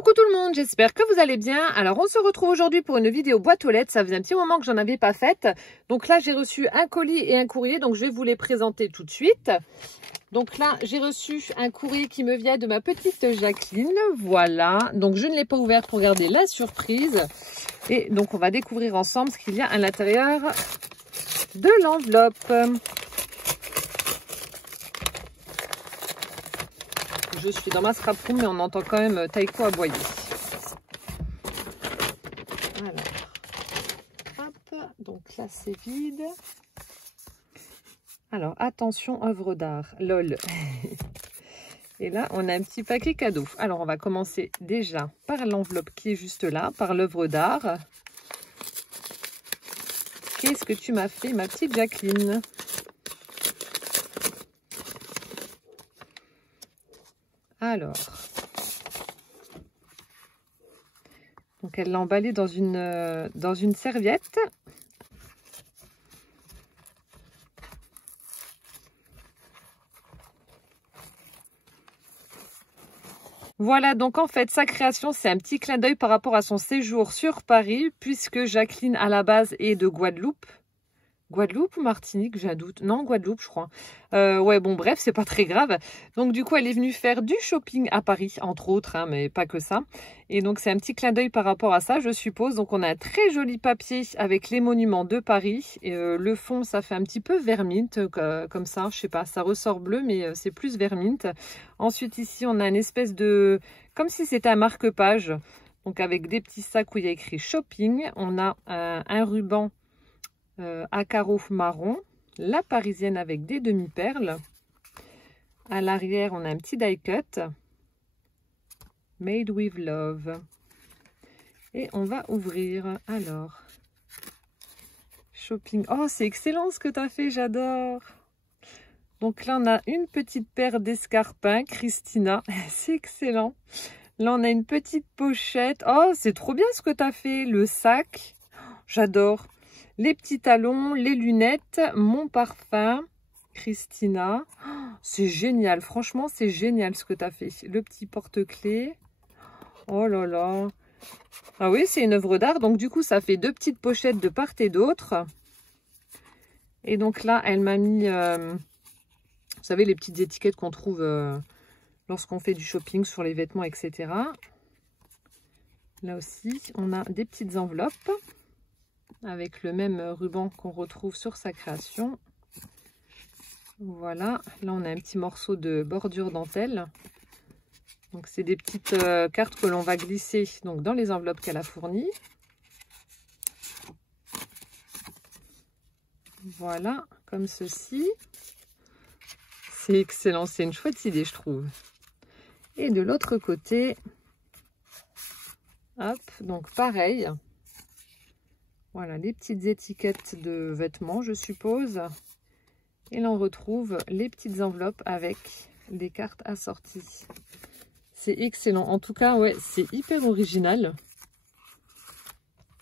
Coucou tout le monde, j'espère que vous allez bien. Alors on se retrouve aujourd'hui pour une vidéo boîte aux lettres. Ça faisait un petit moment que j'en avais pas faite. Donc là j'ai reçu un colis et un courrier, donc je vais vous les présenter tout de suite. Donc là j'ai reçu un courrier qui me vient de ma petite Jacqueline. Voilà, donc je ne l'ai pas ouvert pour garder la surprise. Et donc on va découvrir ensemble ce qu'il y a à l'intérieur de l'enveloppe. Je suis dans ma scrap room, mais on entend quand même Taiko aboyer. Alors, hop, donc là c'est vide. Alors, attention, œuvre d'art, lol. Et là, on a un petit paquet cadeau. Alors, on va commencer déjà par l'enveloppe qui est juste là, par l'œuvre d'art. Qu'est-ce que tu m'as fait, ma petite Jacqueline ? Alors, donc elle l'a emballé dans une serviette. Voilà, donc en fait, sa création, c'est un petit clin d'œil par rapport à son séjour sur Paris, puisque Jacqueline, à la base, est de Guadeloupe. Guadeloupe ou Martinique, j'ai un doute. Non, Guadeloupe, je crois. Ouais, bon, bref, c'est pas très grave. Donc, du coup, elle est venue faire du shopping à Paris, entre autres, hein, mais pas que ça. Et donc, c'est un petit clin d'œil par rapport à ça, je suppose. Donc, on a un très joli papier avec les monuments de Paris. Et, le fond, ça fait un petit peu vermint, comme ça. Je sais pas, ça ressort bleu, mais c'est plus vermint. Ensuite, ici, on a une espèce de... comme si c'était un marque-page. Donc, avec des petits sacs où il y a écrit shopping. On a un ruban à carreaux marron, la parisienne avec des demi-perles. À l'arrière, on a un petit die cut, made with love. Et on va ouvrir. Alors, shopping. Oh, c'est excellent ce que tu as fait, j'adore. Donc là, on a une petite paire d'escarpins, Christina. C'est excellent. Là, on a une petite pochette. Oh, c'est trop bien ce que tu as fait. Le sac, j'adore. Les petits talons, les lunettes, mon parfum, Christina. Oh, c'est génial, franchement, c'est génial ce que tu as fait. Le petit porte-clés. Oh là là. Ah oui, c'est une œuvre d'art. Donc, du coup, ça fait deux petites pochettes de part et d'autre. Et donc là, elle m'a mis, vous savez, les petites étiquettes qu'on trouve lorsqu'on fait du shopping sur les vêtements, etc. Là aussi, on a des petites enveloppes avec le même ruban qu'on retrouve sur sa création. Voilà, là on a un petit morceau de bordure dentelle. Donc c'est des petites cartes que l'on va glisser donc dans les enveloppes qu'elle a fournies. Voilà, comme ceci. C'est excellent, c'est une chouette idée je trouve. Et de l'autre côté, hop, donc pareil. Voilà, les petites étiquettes de vêtements, je suppose. Et là, on retrouve les petites enveloppes avec les cartes assorties. C'est excellent. En tout cas, ouais, c'est hyper original.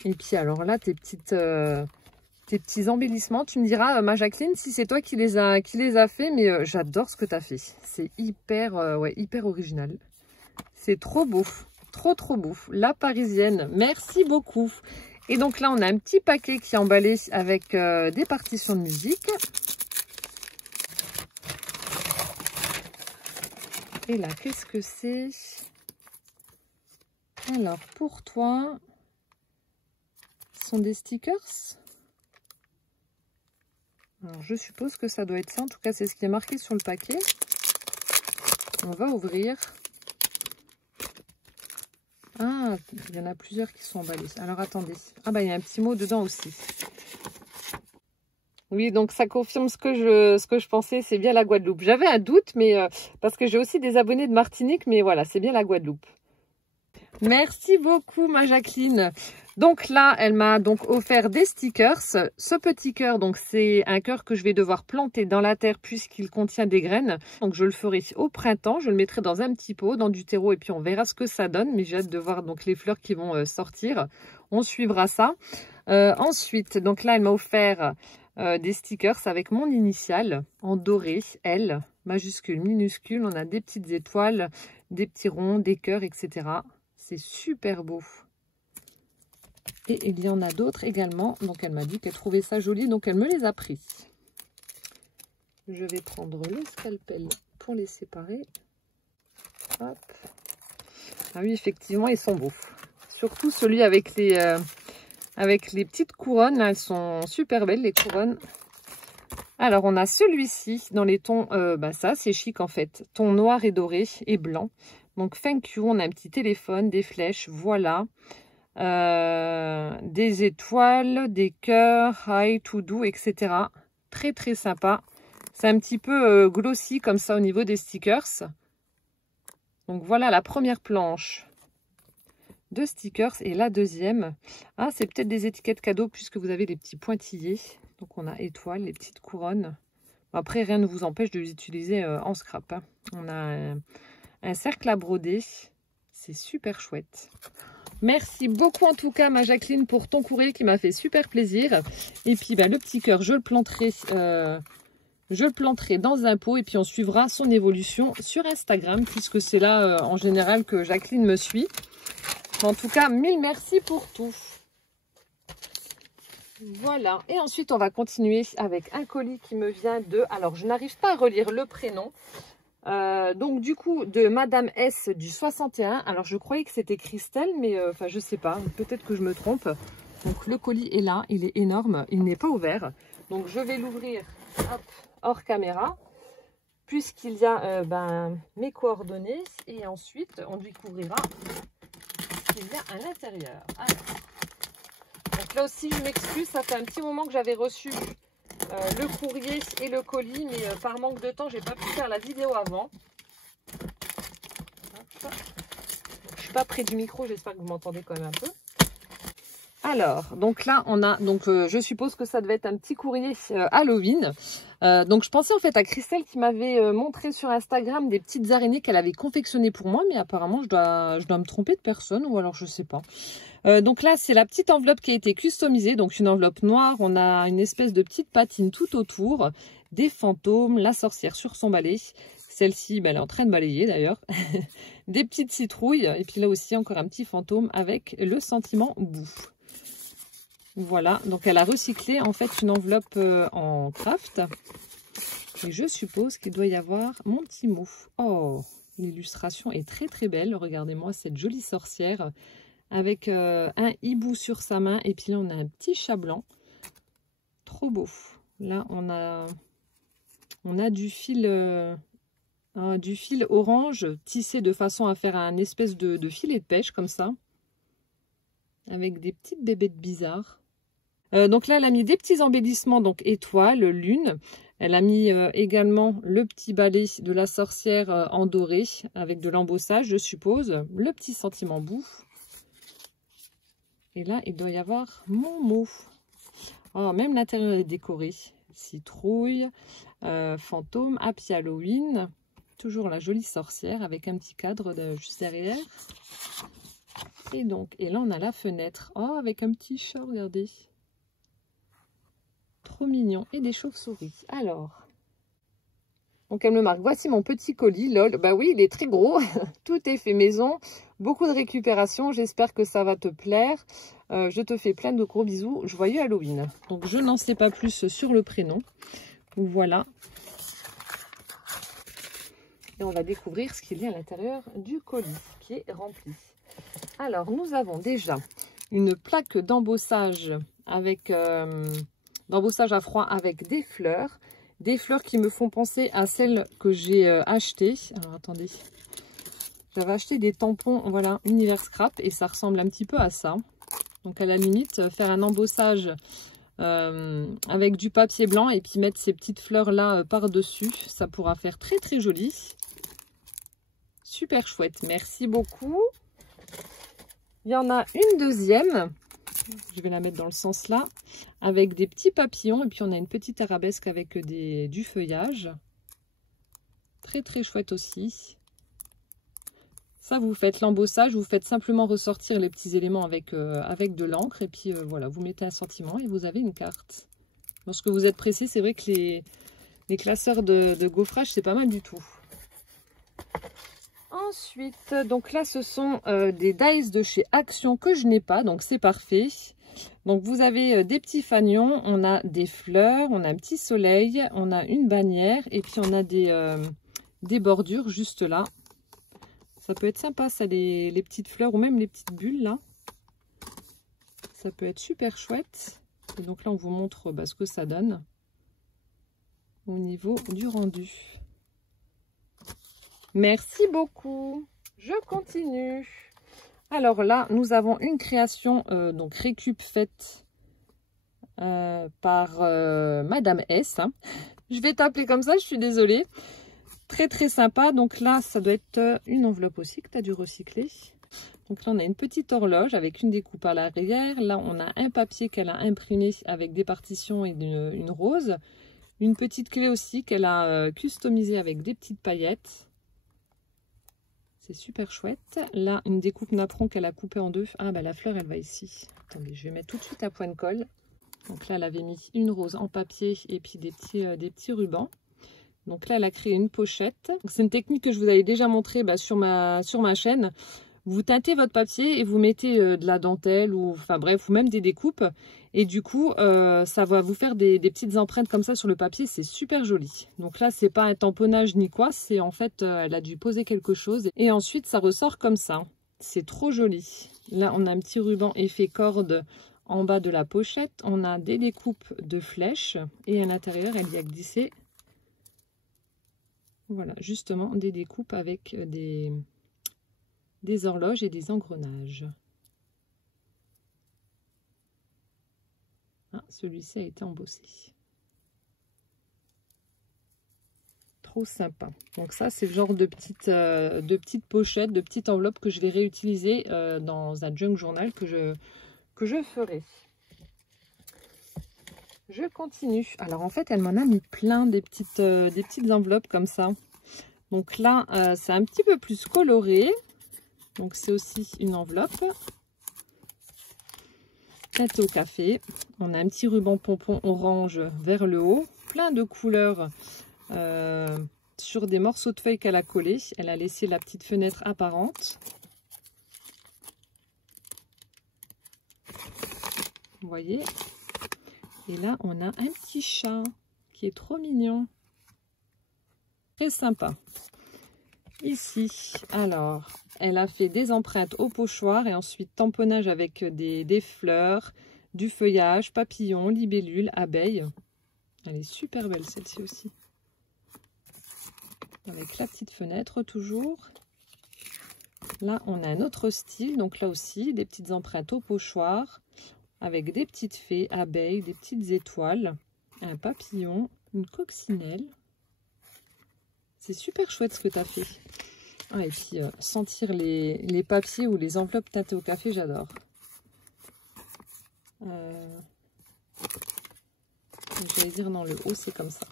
Et puis, alors là, tes petits embellissements. Tu me diras, ma Jacqueline, si c'est toi qui les a fait, mais j'adore ce que tu as fait. C'est hyper, ouais, hyper original. C'est trop beau. Trop, trop beau. La parisienne, merci beaucoup. Et donc là, on a un petit paquet qui est emballé avec des partitions de musique. Et là, qu'est-ce que c'est? Alors, pour toi, ce sont des stickers. Alors, je suppose que ça doit être ça. En tout cas, c'est ce qui est marqué sur le paquet. On va ouvrir. Ah, il y en a plusieurs qui sont emballés. Alors, attendez. Ah, bah, il y a un petit mot dedans aussi. Oui, donc ça confirme ce que je pensais. C'est bien la Guadeloupe. J'avais un doute, mais parce que j'ai aussi des abonnés de Martinique. Mais voilà, c'est bien la Guadeloupe. Merci beaucoup, ma Jacqueline. Donc là, elle m'a donc offert des stickers. Ce petit cœur, donc c'est un cœur que je vais devoir planter dans la terre puisqu'il contient des graines. Donc je le ferai au printemps. Je le mettrai dans un petit pot, dans du terreau, et puis on verra ce que ça donne. Mais j'ai hâte de voir donc les fleurs qui vont sortir. On suivra ça. Ensuite, donc là, elle m'a offert des stickers avec mon initiale en doré, L, majuscule, minuscule. On a des petites étoiles, des petits ronds, des cœurs, etc. C'est super beau. Et il y en a d'autres également. Donc elle m'a dit qu'elle trouvait ça joli, donc elle me les a pris. Je vais prendre le scalpel pour les séparer. Hop. Ah oui, effectivement, ils sont beaux. Surtout celui avec les petites couronnes. Là, elles sont super belles, les couronnes. Alors, on a celui-ci dans les tons... ça, c'est chic en fait. Ton noir et doré et blanc. Donc, thank you. On a un petit téléphone, des flèches, voilà. Des étoiles, des cœurs, hi, to do, etc. Très, très sympa. C'est un petit peu glossy comme ça au niveau des stickers. Donc, voilà la première planche de stickers. Et la deuxième, ah, c'est peut-être des étiquettes cadeaux puisque vous avez les petits pointillés. Donc, on a étoiles, les petites couronnes. Après, rien ne vous empêche de les utiliser en scrap. Hein. On a un cercle à broder. C'est super chouette. Merci beaucoup en tout cas, ma Jacqueline, pour ton courrier qui m'a fait super plaisir. Et puis, le petit cœur, je le planterai dans un pot et puis on suivra son évolution sur Instagram puisque c'est là en général que Jacqueline me suit. En tout cas, mille merci pour tout. Voilà, et ensuite on va continuer avec un colis qui me vient de... Alors, je n'arrive pas à relire le prénom. Donc du coup, de Madame S du 61. Alors, je croyais que c'était Christelle, mais enfin, je sais pas, peut-être que je me trompe. Donc, le colis est là, il est énorme, il n'est pas ouvert. Donc, je vais l'ouvrir hors caméra, puisqu'il y a mes coordonnées. Et ensuite, on découvrira ce qu'il y a à l'intérieur. Donc là aussi, je m'excuse, ça fait un petit moment que j'avais reçu le courrier et le colis, mais par manque de temps, j'ai pas pu faire la vidéo avant. Hop. Je suis pas près du micro, j'espère que vous m'entendez quand même un peu. Alors, donc là, on a, je suppose que ça devait être un petit courrier Halloween. Donc, je pensais en fait à Christelle qui m'avait montré sur Instagram des petites araignées qu'elle avait confectionnées pour moi, mais apparemment, je dois me tromper de personne, ou alors je sais pas. Donc là, c'est la petite enveloppe qui a été customisée, donc une enveloppe noire. On a une espèce de petite patine tout autour, des fantômes, la sorcière sur son balai. Celle-ci, elle est en train de balayer d'ailleurs. Des petites citrouilles, et puis là aussi, encore un petit fantôme avec le sentiment boue. Voilà, donc elle a recyclé en fait une enveloppe en craft. Et je suppose qu'il doit y avoir mon petit mot. Oh, l'illustration est très très belle. Regardez-moi cette jolie sorcière avec un hibou sur sa main. Et puis là, on a un petit chat blanc. Trop beau. Là, on a du fil orange tissé de façon à faire un espèce de filet de pêche comme ça. Avec des petites bébêtes bizarres. Donc là, elle a mis des petits embellissements, donc étoiles, lune. Elle a mis également le petit balai de la sorcière en doré, avec de l'embossage, je suppose. Le petit sentiment boue. Et là, il doit y avoir mon mot. Oh, même l'intérieur est décoré. Citrouille, fantôme, Happy Halloween. Toujours la jolie sorcière avec un petit cadre juste derrière. Et donc, et là, on a la fenêtre. Oh, avec un petit chat, regardez. Trop mignon. Et des chauves-souris. Alors, donc elle me marque, voici mon petit colis, lol. Bah oui, il est très gros. Tout est fait maison. Beaucoup de récupération. J'espère que ça va te plaire. Je te fais plein de gros bisous. Joyeux Halloween. Donc, je n'en sais pas plus sur le prénom. Voilà. Et on va découvrir ce qu'il y a à l'intérieur du colis qui est rempli. Alors, nous avons déjà une plaque d'embossage avec... d'embossage à froid avec des fleurs qui me font penser à celles que j'ai achetées. Alors attendez, j'avais acheté des tampons, voilà, Univers Scrap, et ça ressemble un petit peu à ça. Donc à la limite, faire un embossage avec du papier blanc et puis mettre ces petites fleurs là par-dessus, ça pourra faire très très joli. Super chouette, merci beaucoup. Il y en a une deuxième. Je vais la mettre dans le sens là, avec des petits papillons. Et puis on a une petite arabesque avec du feuillage. Très très chouette aussi. Ça, vous faites l'embossage, vous faites simplement ressortir les petits éléments avec de l'encre. Et puis voilà, vous mettez un sentiment et vous avez une carte. Lorsque vous êtes pressé, c'est vrai que les classeurs de gaufrage, c'est pas mal du tout. Ensuite, donc là, ce sont des dies de chez Action que je n'ai pas, donc c'est parfait. Donc vous avez des petits fanions, on a des fleurs, on a un petit soleil, on a une bannière et puis on a des bordures juste là. Ça peut être sympa, ça, les petites fleurs ou même les petites bulles là. Ça peut être super chouette. Et donc là, on vous montre ce que ça donne au niveau du rendu. Merci beaucoup. Je continue. Alors là, nous avons une création donc récup faite par Madame S. Hein. Je vais t'appeler comme ça, je suis désolée. Très très sympa. Donc là, ça doit être une enveloppe aussi que tu as dû recycler. Donc là, on a une petite horloge avec une découpe à l'arrière. Là, on a un papier qu'elle a imprimé avec des partitions et une rose. Une petite clé aussi qu'elle a customisée avec des petites paillettes. C'est super chouette. Là, une découpe napperon qu'elle a coupée en deux. Ah, bah la fleur, elle va ici. Attendez, je vais mettre tout de suite à point de colle. Donc là, elle avait mis une rose en papier et puis des petits rubans. Donc là, elle a créé une pochette. C'est une technique que je vous avais déjà montrée sur ma chaîne. Vous teintez votre papier et vous mettez de la dentelle ou enfin bref, ou même des découpes. Et du coup, ça va vous faire des petites empreintes comme ça sur le papier. C'est super joli. Donc là, c'est pas un tamponnage ni quoi. C'est en fait, elle a dû poser quelque chose. Et ensuite, ça ressort comme ça. C'est trop joli. Là, on a un petit ruban effet corde en bas de la pochette. On a des découpes de flèches. Et à l'intérieur, elle y a glissé. Voilà, justement, des découpes avec des horloges et des engrenages. Ah, celui-ci a été embossé. Trop sympa. Donc ça, c'est le genre de petites pochettes, de petites enveloppes que je vais réutiliser dans un junk journal que je ferai. Je continue. Alors en fait, elle m'en a mis plein des petites enveloppes comme ça. Donc là, c'est un petit peu plus coloré. Donc c'est aussi une enveloppe. Teintée au café. On a un petit ruban pompon orange vers le haut. Plein de couleurs sur des morceaux de feuilles qu'elle a collés. Elle a laissé la petite fenêtre apparente. Vous voyez? Et là, on a un petit chat qui est trop mignon. Très sympa. Ici, alors, elle a fait des empreintes au pochoir et ensuite tamponnage avec des fleurs, du feuillage, papillons, libellules, abeilles. Elle est super belle celle-ci aussi. Avec la petite fenêtre toujours. Là, on a un autre style. Donc là aussi, des petites empreintes au pochoir avec des petites fées, abeilles, des petites étoiles, un papillon, une coccinelle. C'est super chouette ce que tu as fait. Ah, et puis sentir les papiers ou les enveloppes teintées au café, j'adore. J'allais dire dans le haut, c'est comme ça.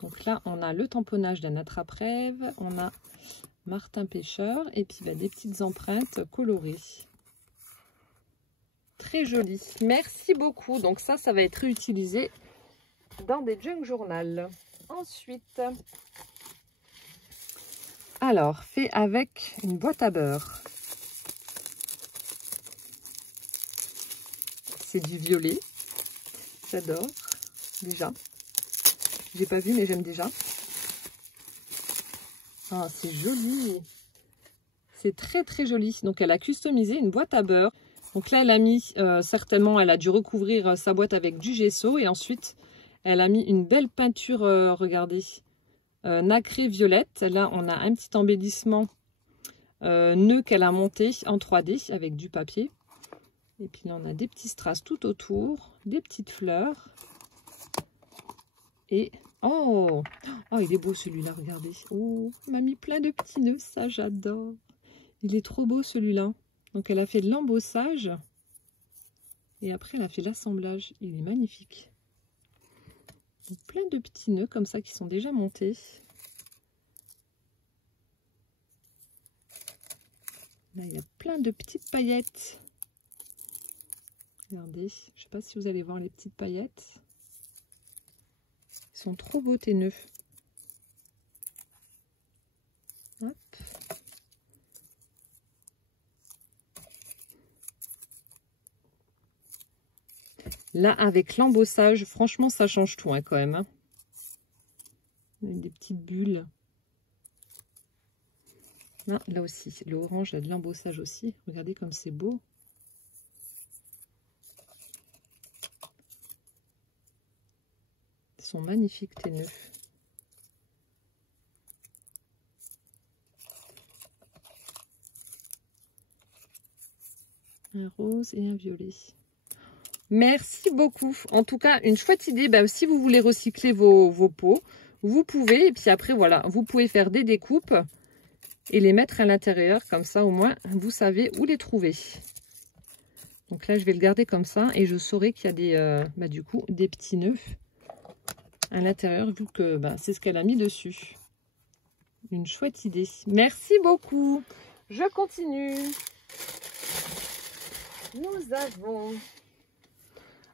Donc là, on a le tamponnage d'un attrape-rêve, on a Martin Pêcheur et puis des petites empreintes colorées. Très joli. Merci beaucoup. Donc ça va être réutilisé dans des junk journal. Ensuite, alors, fait avec une boîte à beurre. C'est du violet. J'adore. Déjà. J'ai pas vu, mais j'aime déjà. Ah, c'est joli. C'est très très joli. Donc, elle a customisé une boîte à beurre. Donc là, elle a mis, certainement, elle a dû recouvrir sa boîte avec du gesso. Et ensuite, elle a mis une belle peinture, regardez, nacrée violette. Là, on a un petit embellissement nœud qu'elle a monté en 3D avec du papier. Et puis là, on a des petits strass tout autour, des petites fleurs. Et, oh, il est beau celui-là, regardez. Oh, elle m'a mis plein de petits nœuds, ça j'adore. Il est trop beau celui-là. Donc elle a fait de l'embossage. Et après, elle a fait l'assemblage. Il est magnifique. Donc, plein de petits nœuds comme ça qui sont déjà montés. Là, il y a plein de petites paillettes. Regardez, je ne sais pas si vous allez voir les petites paillettes. Ils sont trop beaux tes nœuds. Hop. Là, avec l'embossage, franchement, ça change tout hein, quand même. Hein. Des petites bulles. Là aussi, le orange a de l'embossage aussi. Regardez comme c'est beau. Ils sont magnifiques, tes nœuds. Un rose et un violet. Merci beaucoup. En tout cas, une chouette idée. Ben, si vous voulez recycler vos pots, vous pouvez. Et puis après, voilà, vous pouvez faire des découpes et les mettre à l'intérieur. Comme ça, au moins, vous savez où les trouver. Donc là, je vais le garder comme ça. Et je saurai qu'il y a des, du coup, des petits nœuds à l'intérieur, vu que c'est ce qu'elle a mis dessus. Une chouette idée. Merci beaucoup. Je continue. Nous avons...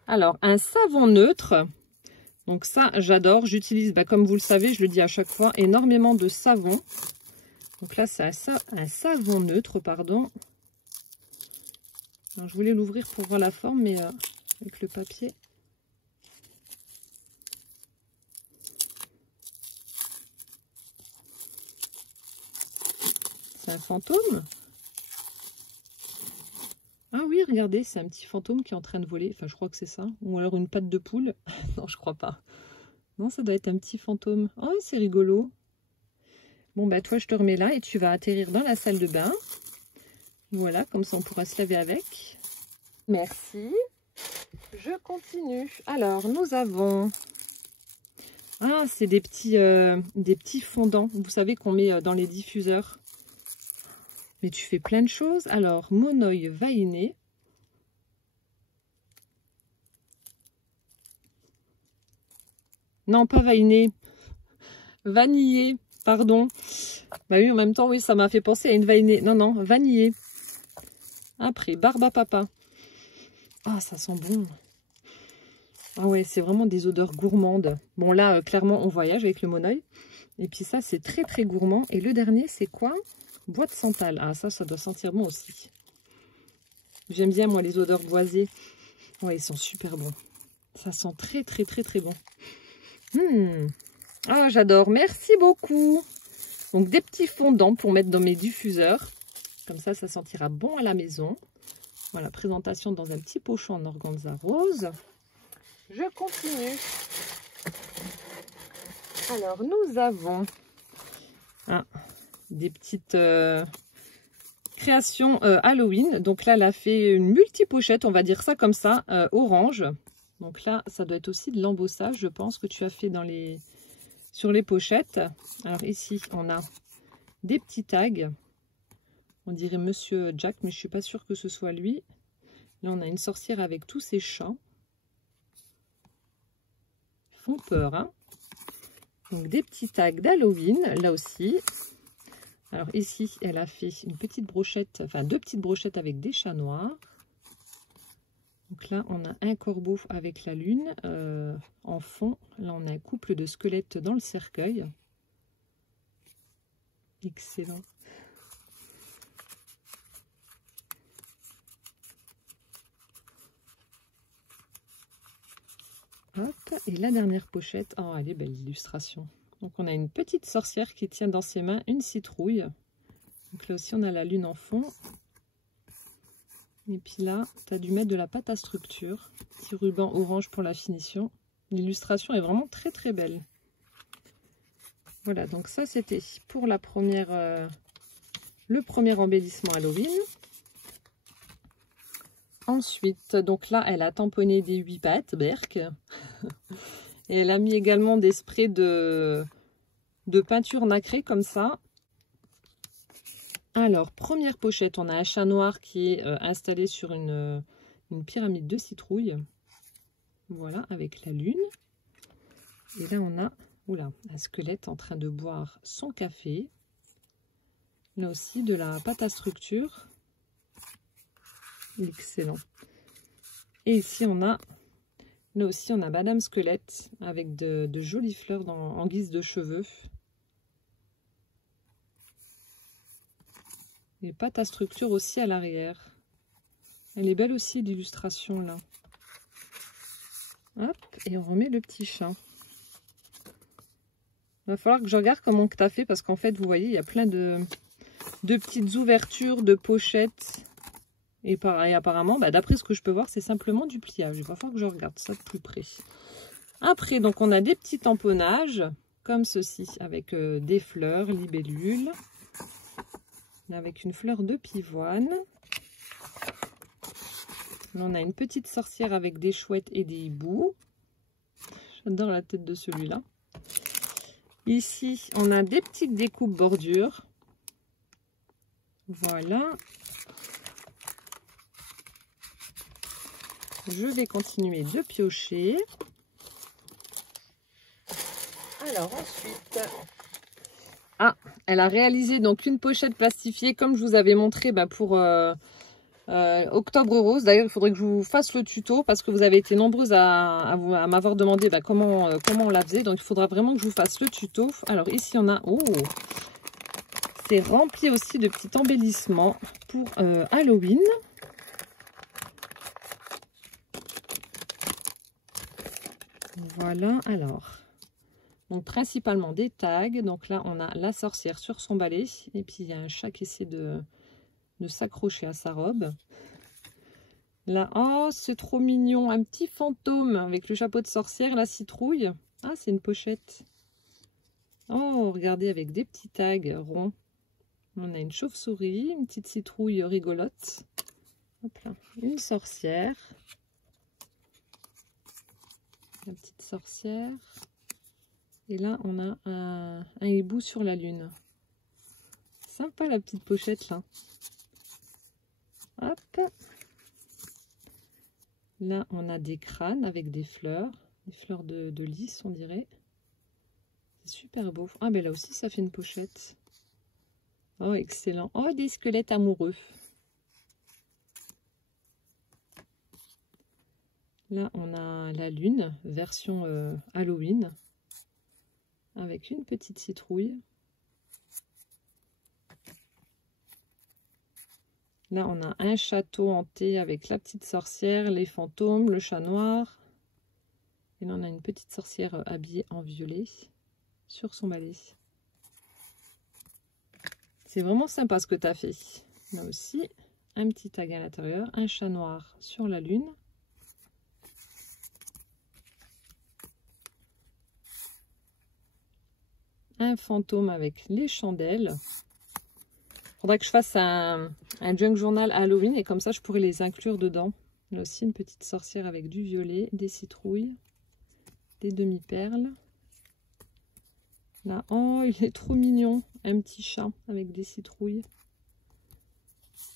Alors, un savon neutre. Donc ça, j'adore. J'utilise, comme vous le savez, je le dis à chaque fois, énormément de savon. Donc là, c'est un savon neutre, pardon. Alors, je voulais l'ouvrir pour voir la forme, mais avec le papier. C'est un fantôme. Ah oui, regardez, c'est un petit fantôme qui est en train de voler. Enfin, je crois que c'est ça. Ou alors une patte de poule. Non, je crois pas. Non, ça doit être un petit fantôme. Oh, c'est rigolo. Bon, toi, je te remets là et tu vas atterrir dans la salle de bain. Voilà, comme ça, on pourra se laver avec. Merci. Je continue. Alors, nous avons... Ah, c'est des petits fondants. Vous savez qu'on met dans les diffuseurs. Mais tu fais plein de choses. Alors, monoï vainé. Non, pas vainé. Vanillé, pardon. Bah oui, en même temps, oui, ça m'a fait penser à une vainée. Non, non, vanillé. Après, barbe à papa. Ah, ça sent bon. Ah ouais, c'est vraiment des odeurs gourmandes. Bon, là, clairement, on voyage avec le monoï. Et puis ça, c'est très, très gourmand. Et le dernier, c'est quoi? Bois de santal. Ah, ça doit sentir bon aussi. J'aime bien, moi, les odeurs boisées. Ouais, ils sont super bons. Ça sent très, très, très, très bon. Ah, j'adore. Merci beaucoup. Donc, des petits fondants pour mettre dans mes diffuseurs. Comme ça sentira bon à la maison. Voilà, présentation dans un petit pochon en organza rose. Je continue. Alors, nous avons des petites créations Halloween. Donc là, elle a fait une multi-pochette, on va dire ça comme ça, orange. Donc là, ça doit être aussi de l'embossage, je pense, que tu as fait sur les pochettes. Alors ici, on a des petits tags. On dirait Monsieur Jack, mais je ne suis pas sûre que ce soit lui. Là, on a une sorcière avec tous ses chats. Ils font peur, hein. Donc, des petits tags d'Halloween, là aussi. Alors, ici, elle a fait une petite brochette, enfin, 2 petites brochettes avec des chats noirs. Donc là, on a un corbeau avec la lune en fond. Là, on a un couple de squelettes dans le cercueil. Excellent. Hop, et la dernière pochette. Oh, elle est belle l'illustration. Donc, on a une petite sorcière qui tient dans ses mains une citrouille. Donc là aussi, on a la lune en fond. Et puis là, tu as dû mettre de la pâte à structure. Petit ruban orange pour la finition. L'illustration est vraiment très très belle. Voilà, donc ça c'était pour la première, le premier embellissement Halloween. Ensuite, donc là, elle a tamponné des 8 pattes, berk. Et elle a mis également des sprays de peinture nacrée comme ça. Alors, première pochette, on a un chat noir qui est installé sur une pyramide de citrouilles. Voilà, avec la lune. Et là, on a un squelette en train de boire son café. Là aussi, de la pâte à structure. Excellent. Et ici, là aussi, on a Madame Squelette avec de jolies fleurs en guise de cheveux. Et pâte à structure aussi à l'arrière. Elle est belle aussi, l'illustration là. Hop, et on remet le petit chat. Il va falloir que je regarde comment que tu as fait parce qu'en fait, vous voyez, il y a plein de petites ouvertures, de pochettes. Et pareil, apparemment, bah, d'après ce que je peux voir, c'est simplement du pliage. Il va falloir que je regarde ça de plus près. Après, donc, on a des petits tamponnages, comme ceci, avec des fleurs, libellules. Avec une fleur de pivoine. Là, on a une petite sorcière avec des chouettes et des hiboux. J'adore la tête de celui-là. Ici, on a des petites découpes bordures. Voilà. Je vais continuer de piocher. Alors ensuite... Ah, elle a réalisé donc une pochette plastifiée comme je vous avais montré pour Octobre Rose. D'ailleurs, il faudrait que je vous fasse le tuto parce que vous avez été nombreuses à m'avoir demandé comment on la faisait. Donc, il faudra vraiment que je vous fasse le tuto. Alors, ici, on a... Oh, c'est rempli aussi de petits embellissements pour Halloween. Voilà, alors... Donc, principalement des tags. Donc là, on a la sorcière sur son balai. Et puis, il y a un chat qui essaie de s'accrocher à sa robe. Là, oh, c'est trop mignon. Un petit fantôme avec le chapeau de sorcière, la citrouille. Ah, c'est une pochette. Oh, regardez, avec des petits tags ronds. On a une chauve-souris, une petite citrouille rigolote. Hop là, une sorcière. La petite sorcière. Et là, on a un hibou sur la lune. Sympa la petite pochette là. Hop. Là, on a des crânes avec des fleurs de lys, on dirait. C'est super beau. Ah, ben là aussi, ça fait une pochette. Oh, excellent. Oh, des squelettes amoureux. Là, on a la lune, version Halloween. Avec une petite citrouille. Là, on a un château hanté avec la petite sorcière, les fantômes, le chat noir. Et là, on a une petite sorcière habillée en violet sur son balai. C'est vraiment sympa ce que tu as fait. Là aussi, un petit tag à l'intérieur, un chat noir sur la lune. Un fantôme avec les chandelles. Faudrait que je fasse un junk journal Halloween et comme ça je pourrais les inclure dedans. Là aussi une petite sorcière avec du violet, des citrouilles, des demi-perles. Là, oh il est trop mignon, un petit chat avec des citrouilles.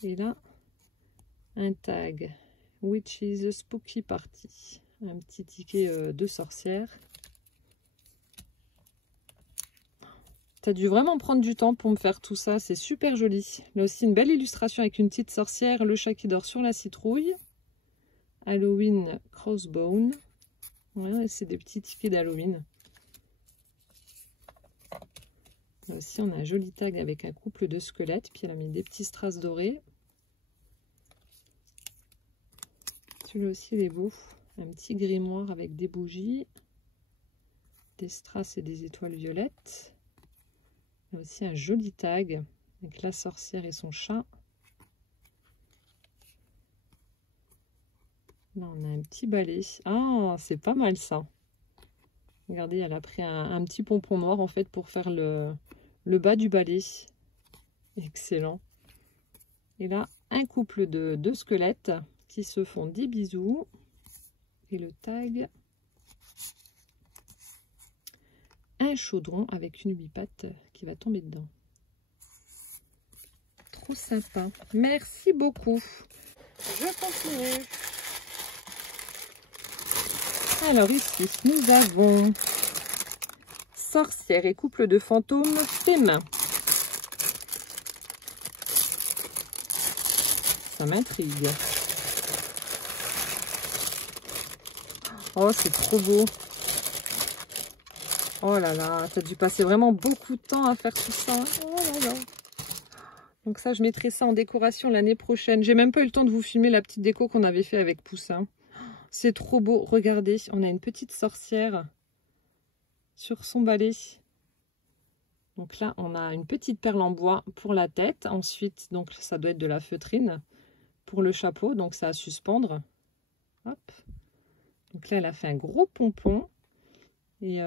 Et là, un tag Witch's Spooky Party, un petit ticket de sorcière. Ça a dû vraiment prendre du temps pour me faire tout ça. C'est super joli. Là aussi, une belle illustration avec une petite sorcière. Le chat qui dort sur la citrouille. Halloween Crossbone. Ouais, c'est des petits tickets d'Halloween. Là aussi, on a un joli tag avec un couple de squelettes. Puis elle a mis des petits strass dorés. Celui-là aussi, il est beau. Un petit grimoire avec des bougies. Des strass et des étoiles violettes. Il y a aussi un joli tag avec la sorcière et son chat. Là, on a un petit balai. Ah, c'est pas mal ça. Regardez, elle a pris un petit pompon noir en fait pour faire le bas du balai. Excellent. Et là, un couple de squelettes qui se font des bisous. Et le tag. Un chaudron avec une 8 pattes qui va tomber dedans. Trop sympa. Merci beaucoup. Je continue. Alors ici, nous avons sorcière et couple de fantômes fait main. Ça m'intrigue. Oh, c'est trop beau. Oh là là, tu as dû passer vraiment beaucoup de temps à faire tout ça. Oh là là. Donc ça, je mettrai ça en décoration l'année prochaine. J'ai même pas eu le temps de vous filmer la petite déco qu'on avait fait avec Poussin. C'est trop beau. Regardez, on a une petite sorcière sur son balai. Donc là, on a une petite perle en bois pour la tête. Ensuite, donc ça doit être de la feutrine pour le chapeau. Donc ça à suspendre. Hop. Donc là, elle a fait un gros pompon. Et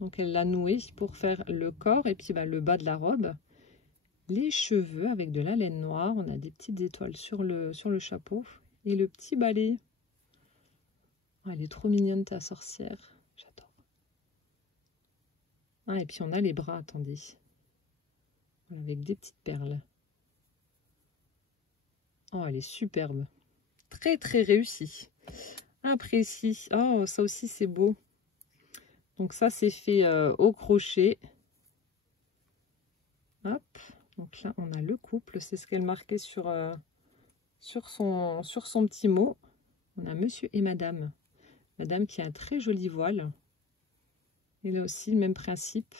donc elle l'a noué pour faire le corps et puis le bas de la robe. Les cheveux avec de la laine noire. On a des petites étoiles sur le chapeau. Et le petit balai. Oh, elle est trop mignonne ta sorcière. J'adore. Ah, et puis on a les bras, attendez. Avec des petites perles. Oh, elle est superbe. Très très réussie. Après ici, oh ça aussi c'est beau. Donc ça c'est fait au crochet. Hop. Donc là on a le couple, c'est ce qu'elle marquait sur son petit mot. On a monsieur et madame. Madame qui a un très joli voile. Et là aussi le même principe.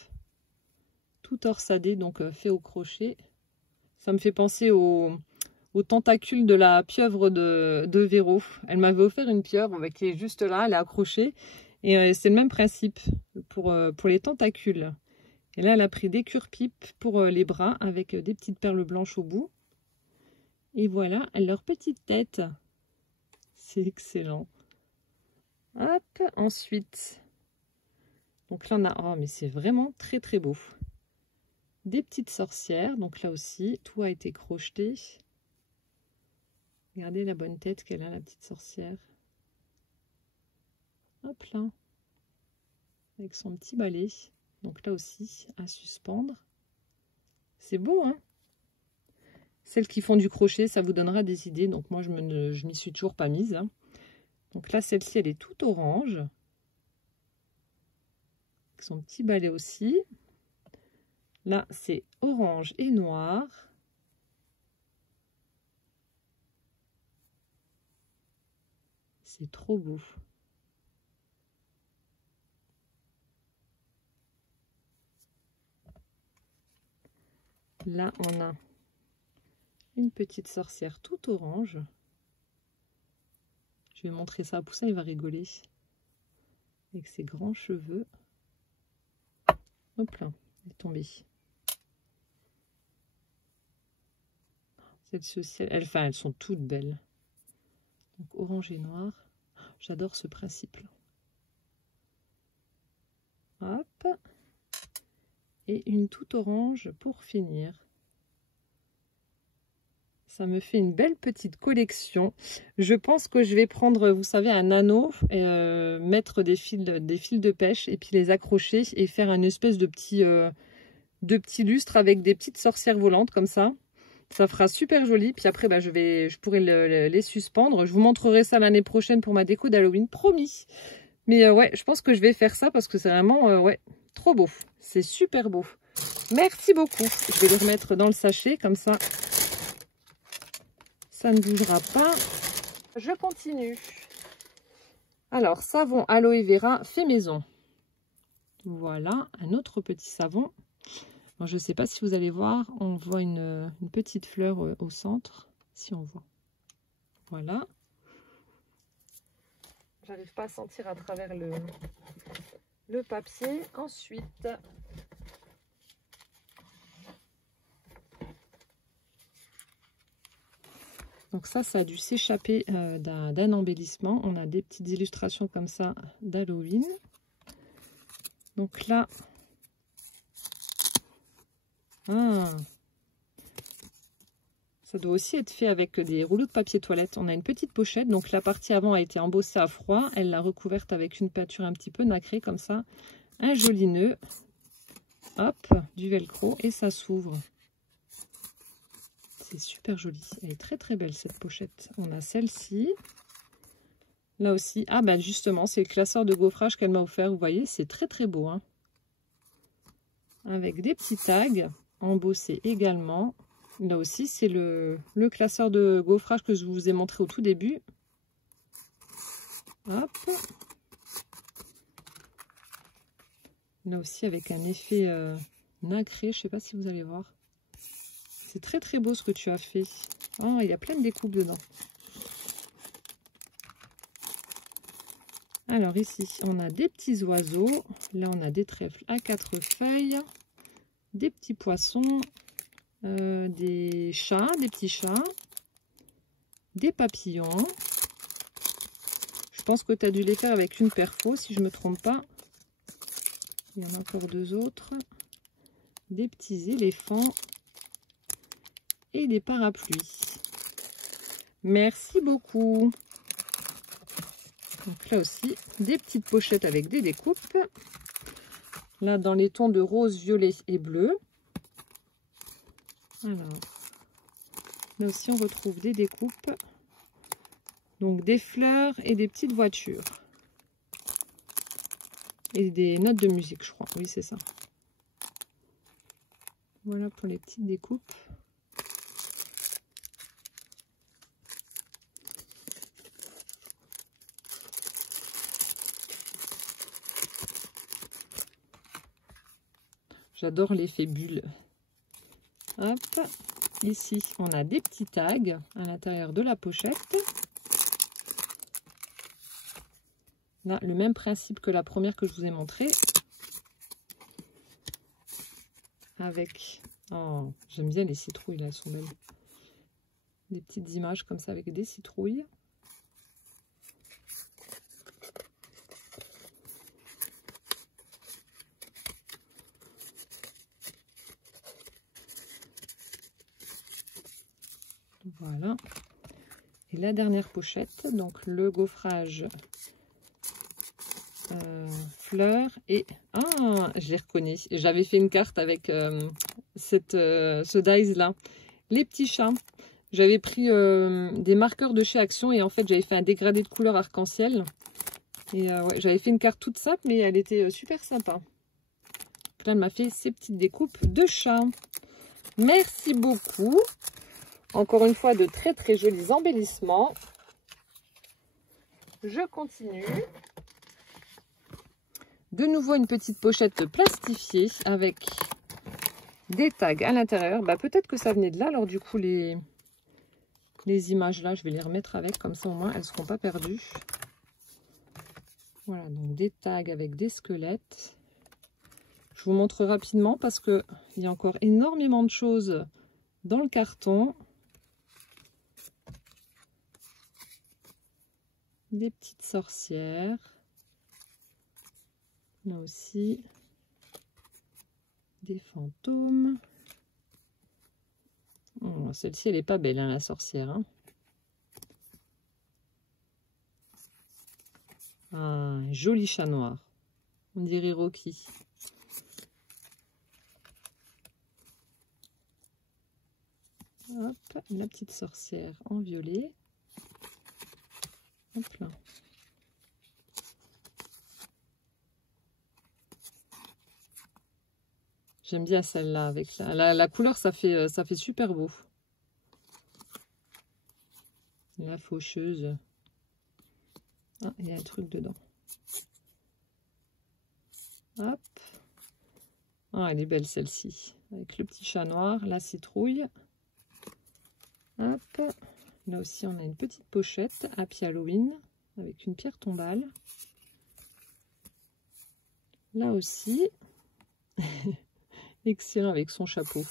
Tout torsadé, donc fait au crochet. Ça me fait penser aux tentacules de la pieuvre de Véro. Elle m'avait offert une pieuvre qui est juste là, elle est accrochée. Et c'est le même principe pour les tentacules. Et là, elle a pris des cure-pipes pour les bras avec des petites perles blanches au bout. Et voilà leur petite tête. C'est excellent. Hop, ensuite. Donc là, on a... Oh, mais c'est vraiment très très beau. Des petites sorcières. Donc là aussi, tout a été crocheté. Regardez la bonne tête qu'elle a, la petite sorcière. Hop là. Avec son petit balai. Donc là aussi, à suspendre. C'est beau, hein? Celles qui font du crochet, ça vous donnera des idées. Donc moi, je m'y suis toujours pas mise. Hein. Donc là, celle-ci, elle est toute orange. Avec son petit balai aussi. Là, c'est orange et noir. C'est trop beau. Là, on a une petite sorcière toute orange. Je vais montrer ça à Poussin, il va rigoler. Avec ses grands cheveux. Hop là, elle est tombée. Celle-ci aussi, elles sont toutes belles. Donc orange et noir. J'adore ce principe-là. Hop. Et une toute orange pour finir. Ça me fait une belle petite collection. Je pense que je vais prendre, vous savez, un anneau, et mettre des fils de pêche et puis les accrocher et faire une espèce de petit lustre avec des petites sorcières volantes comme ça. Ça fera super joli. Puis après, je pourrai les suspendre. Je vous montrerai ça l'année prochaine pour ma déco d'Halloween, promis. Mais ouais, je pense que je vais faire ça parce que c'est vraiment, ouais, trop beau. C'est super beau. Merci beaucoup. Je vais le remettre dans le sachet comme ça. Ça ne bougera pas. Je continue. Alors, savon aloe vera fait maison. Voilà, un autre petit savon. Bon, je ne sais pas si vous allez voir, on voit une petite fleur au centre. Si on voit. Voilà. J'arrive pas à sentir à travers le papier. Ensuite, donc ça a dû s'échapper d'un embellissement. On a des petites illustrations comme ça d'Halloween. Donc là, ça doit aussi être fait avec des rouleaux de papier toilette. On a une petite pochette, donc la partie avant a été embossée à froid. Elle l'a recouverte avec une peinture un petit peu nacrée comme ça. Un joli nœud. Hop, du velcro et ça s'ouvre. C'est super joli. Elle est très très belle cette pochette. On a celle-ci. Là aussi. Ah ben justement, c'est le classeur de gaufrage qu'elle m'a offert. Vous voyez, c'est très très beau. Hein. Avec des petits tags embossés également. Là aussi, c'est le classeur de gaufrage que je vous ai montré au tout début. Hop. Là aussi, avec un effet nacré. Je ne sais pas si vous allez voir. C'est très très beau ce que tu as fait. Oh, il y a plein de découpes dedans. Alors ici, on a des petits oiseaux. Là, on a des trèfles à 4 feuilles. Des petits poissons. Des chats, des petits chats. Des papillons. Je pense que tu as dû les faire avec une perfo, si je ne me trompe pas. Il y en a encore 2 autres. Des petits éléphants. Et des parapluies. Merci beaucoup. Donc là aussi, des petites pochettes avec des découpes. Là, dans les tons de rose, violet et bleu. Alors, là aussi, on retrouve des découpes. Donc, des fleurs et des petites voitures. Et des notes de musique, je crois. Oui, c'est ça. Voilà pour les petites découpes. J'adore l'effet bulle. Hop. Ici, on a des petits tags à l'intérieur de la pochette. Là, le même principe que la première que je vous ai montrée. Avec... Oh, j'aime bien les citrouilles, là, elles sont belles. Des petites images comme ça avec des citrouilles. Voilà. Et la dernière pochette, donc le gaufrage fleurs et... Ah, je les reconnais. J'avais fait une carte avec ce dies là. Les petits chats. J'avais pris des marqueurs de chez Action et en fait j'avais fait un dégradé de couleur arc-en-ciel. Et ouais, j'avais fait une carte toute simple mais elle était super sympa. Là, elle m'a fait ces petites découpes de chats. Merci beaucoup. Encore une fois, de très très jolis embellissements. Je continue. De nouveau, une petite pochette plastifiée avec des tags à l'intérieur. Bah, peut-être que ça venait de là. Alors du coup, les images là, je vais les remettre avec. Comme ça, au moins, elles ne seront pas perdues. Voilà, donc des tags avec des squelettes. Je vous montre rapidement parce qu'il y a encore énormément de choses dans le carton. Des petites sorcières. Là aussi. Des fantômes. Oh, celle-ci, elle est pas belle, hein, la sorcière. Hein. Un joli chat noir. On dirait Rocky. Hop, la petite sorcière en violet. Hop là. J'aime bien celle-là avec la couleur, ça fait super beau. La faucheuse. Ah, il y a un truc dedans. Hop. Ah, elle est belle celle-ci. Avec le petit chat noir, la citrouille. Hop. Là aussi, on a une petite pochette Happy Halloween avec une pierre tombale. Là aussi, excellent avec son chapeau.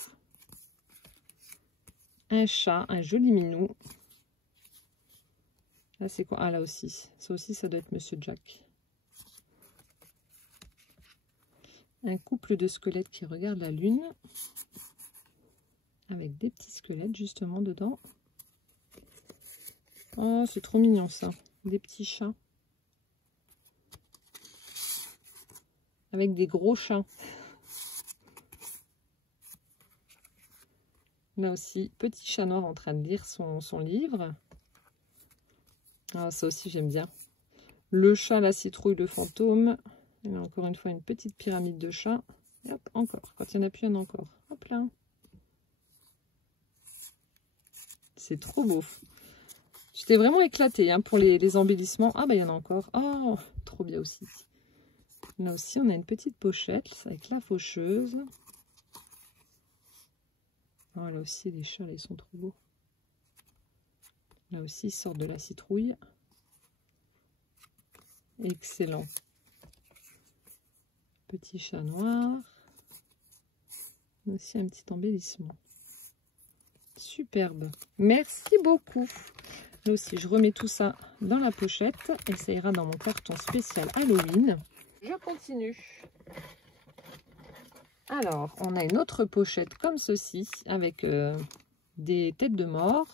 Un chat, un joli minou. Là, c'est quoi? Ah, là aussi. Ça aussi, ça doit être Monsieur Jack. Un couple de squelettes qui regarde la lune. Avec des petits squelettes, justement, dedans. Oh, c'est trop mignon, ça. Des petits chats. Avec des gros chats. Là aussi, petit chat noir en train de lire son livre. Ah, ça aussi, j'aime bien. Le chat, la citrouille, le fantôme. Et là, encore une fois, une petite pyramide de chats. Et hop, encore. Quand il n'y en a plus, il y en a encore. Hop là. C'est trop beau. J'étais vraiment éclatée hein, pour les embellissements. Ah, bah, il y en a encore. Oh, trop bien aussi. Là aussi, on a une petite pochette avec la faucheuse. Oh, là aussi, les chats, là, ils sont trop beaux. Là aussi, ils sortent de la citrouille. Excellent. Petit chat noir. Aussi un petit embellissement. Superbe. Merci beaucoup. Là aussi, je remets tout ça dans la pochette et ça ira dans mon carton spécial Halloween. Je continue. Alors, on a une autre pochette comme ceci avec des têtes de mort.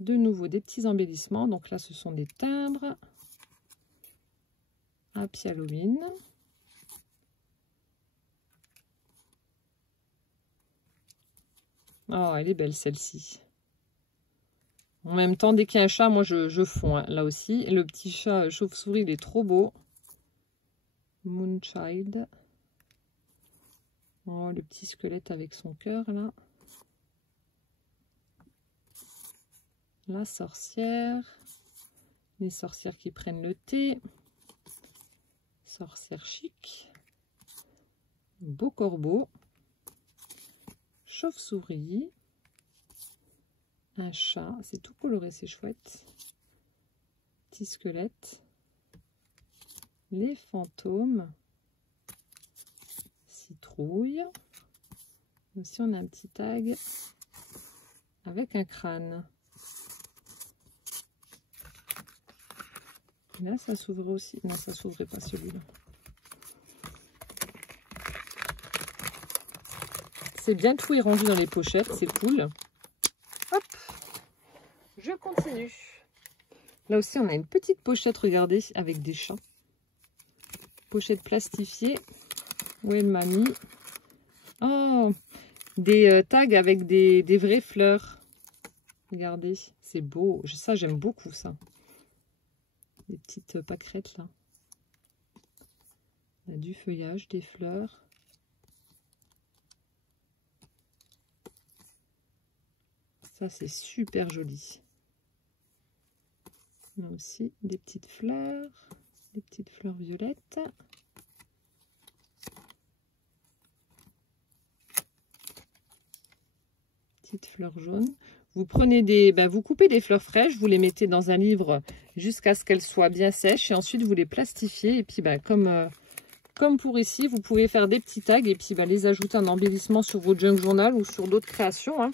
De nouveau, des petits embellissements. Donc là, ce sont des timbres. Happy Halloween. Oh, elle est belle celle-ci. En même temps, dès qu'il y a un chat, moi je fonds hein, là aussi. Et le petit chat chauve-souris, il est trop beau. Moonchild. Oh, le petit squelette avec son cœur là. La sorcière. Les sorcières qui prennent le thé. Sorcière chic. Beau corbeau. Chauve-souris. Un chat. C'est tout coloré, c'est chouette. Petit squelette. Les fantômes. Citrouille. Aussi, on a un petit tag avec un crâne. Et là, ça s'ouvre aussi. Non, ça s'ouvrait pas celui-là. C'est bien tout est rangé dans les pochettes, c'est cool. Hop, je continue. Là aussi, on a une petite pochette, regardez, avec des chats. Pochette plastifiée. Où elle m'a mis. Oh, des tags avec des vraies fleurs. Regardez, c'est beau. Ça, j'aime beaucoup ça. Des petites pâquerettes là. On a du feuillage, des fleurs. Ça, c'est super joli. On a aussi des petites fleurs violettes. Petites fleurs jaunes. Vous prenez vous coupez des fleurs fraîches, vous les mettez dans un livre jusqu'à ce qu'elles soient bien sèches et ensuite vous les plastifiez. Et puis comme pour ici, vous pouvez faire des petits tags et puis les ajouter en embellissement sur vos junk journal ou sur d'autres créations. Hein.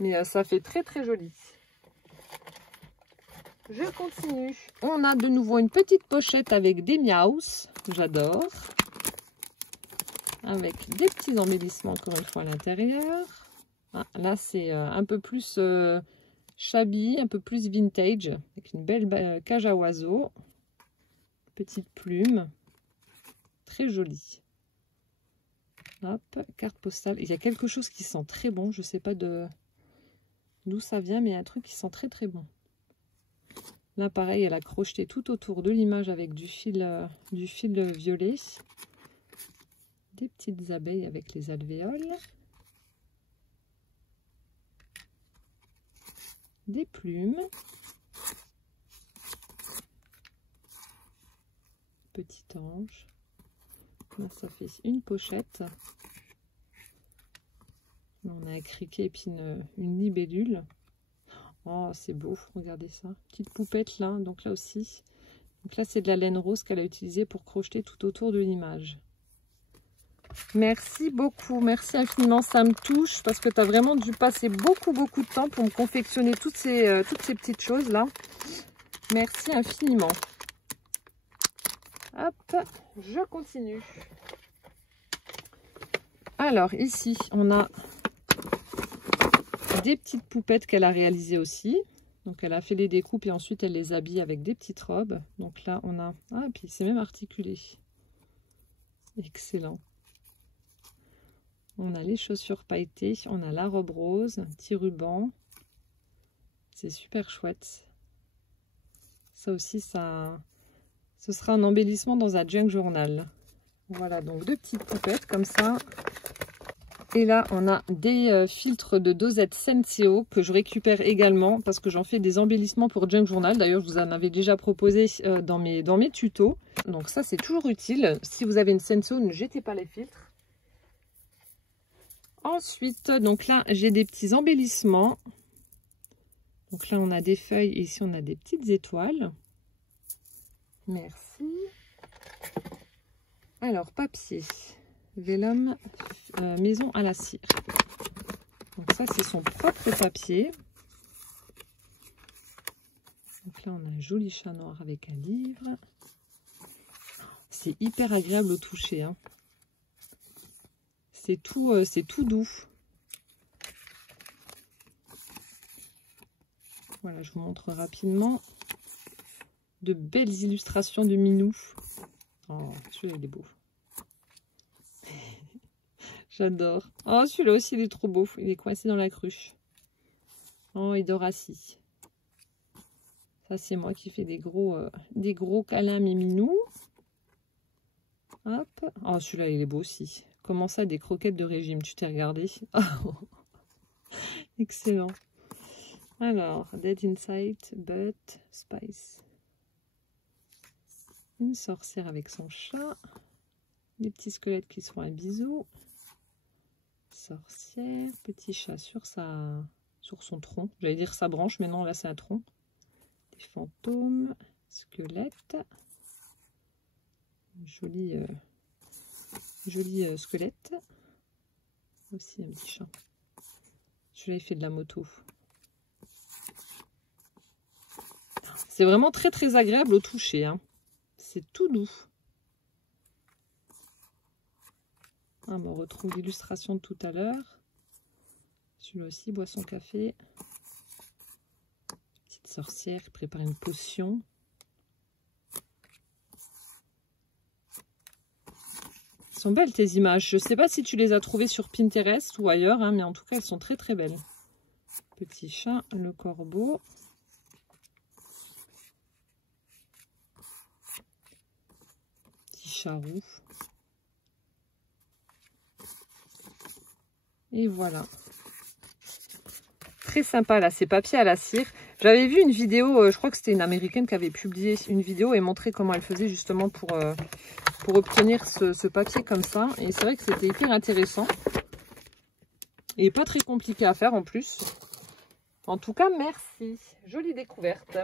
Mais ça fait très très joli. Je continue. On a de nouveau une petite pochette avec des miaus. J'adore. Avec des petits embellissements encore une fois à l'intérieur. Ah, là, c'est un peu plus shabby, un peu plus vintage. Avec une belle cage à oiseaux. Petite plume. Très jolie. Hop, carte postale. Il y a quelque chose qui sent très bon. Je ne sais pas d'où ça vient, mais il y a un truc qui sent très très bon. Là, pareil, elle a crocheté tout autour de l'image avec du fil violet. Des petites abeilles avec les alvéoles. Des plumes. Petit ange. Là, ça fait une pochette. Là, on a un criquet et puis une libellule. Oh, c'est beau, regardez ça. Petite poupette là, donc là aussi. Donc là, c'est de la laine rose qu'elle a utilisée pour crocheter tout autour de l'image. Merci beaucoup, merci infiniment, ça me touche parce que tu as vraiment dû passer beaucoup de temps pour me confectionner toutes ces petites choses là. Merci infiniment. Hop, je continue. Alors ici, on a des petites poupettes qu'elle a réalisées aussi. Donc elle a fait les découpes et ensuite elle les habille avec des petites robes. Donc là on a... Ah, et puis c'est même articulé. Excellent. On a les chaussures pailletées, on a la robe rose, un petit ruban. C'est super chouette. Ça aussi, ce sera un embellissement dans un junk journal. Voilà, donc deux petites poupettes comme ça. Et là, on a des filtres de dosette Senseo que je récupère également parce que j'en fais des embellissements pour junk journal. D'ailleurs, je vous en avais déjà proposé dans mes tutos. Donc ça, c'est toujours utile. Si vous avez une Senseo, ne jetez pas les filtres. Ensuite, donc là, j'ai des petits embellissements Donc là, on a des feuilles et ici, on a des petites étoiles. Merci. Alors, papier. Vellum maison à la cire. Donc ça, c'est son propre papier. Donc là, on a un joli chat noir avec un livre. C'est hyper agréable au toucher, hein. C'est tout doux. Voilà, je vous montre rapidement. De belles illustrations de Minou. Oh, celui-là, il est beau. J'adore. Oh, celui-là aussi, il est trop beau. Il est coincé dans la cruche. Oh, il dort assis. Ça, c'est moi qui fais des gros câlins à mes minous. Hop. Oh, celui-là, il est beau aussi. Comment ça, des croquettes de régime? Tu t'es regardé? Oh. Excellent. Alors, Dead Inside, but Spice. Une sorcière avec son chat. Des petits squelettes qui se font un bisou. Sorcière, petit chat sur son tronc. J'allais dire sa branche, mais non, là c'est un tronc. Des fantômes, squelettes. Joli squelette. Aussi un petit chat. Celui-là, il fait de la moto. C'est vraiment très très agréable au toucher, hein. C'est tout doux. Ah, on retrouve l'illustration de tout à l'heure. Celui-là aussi boit son café. Petite sorcière qui prépare une potion. Elles sont belles tes images. Je ne sais pas si tu les as trouvées sur Pinterest ou ailleurs, hein, mais en tout cas elles sont très très belles. Petit chat, le corbeau. Petit chat roux. Et voilà. Très sympa là, ces papiers à la cire. J'avais vu une vidéo, je crois que c'était une américaine qui avait publié une vidéo et montré comment elle faisait justement pour obtenir ce papier comme ça. Et c'est vrai que c'était hyper intéressant. Et pas très compliqué à faire en plus. En tout cas, merci. Jolie découverte.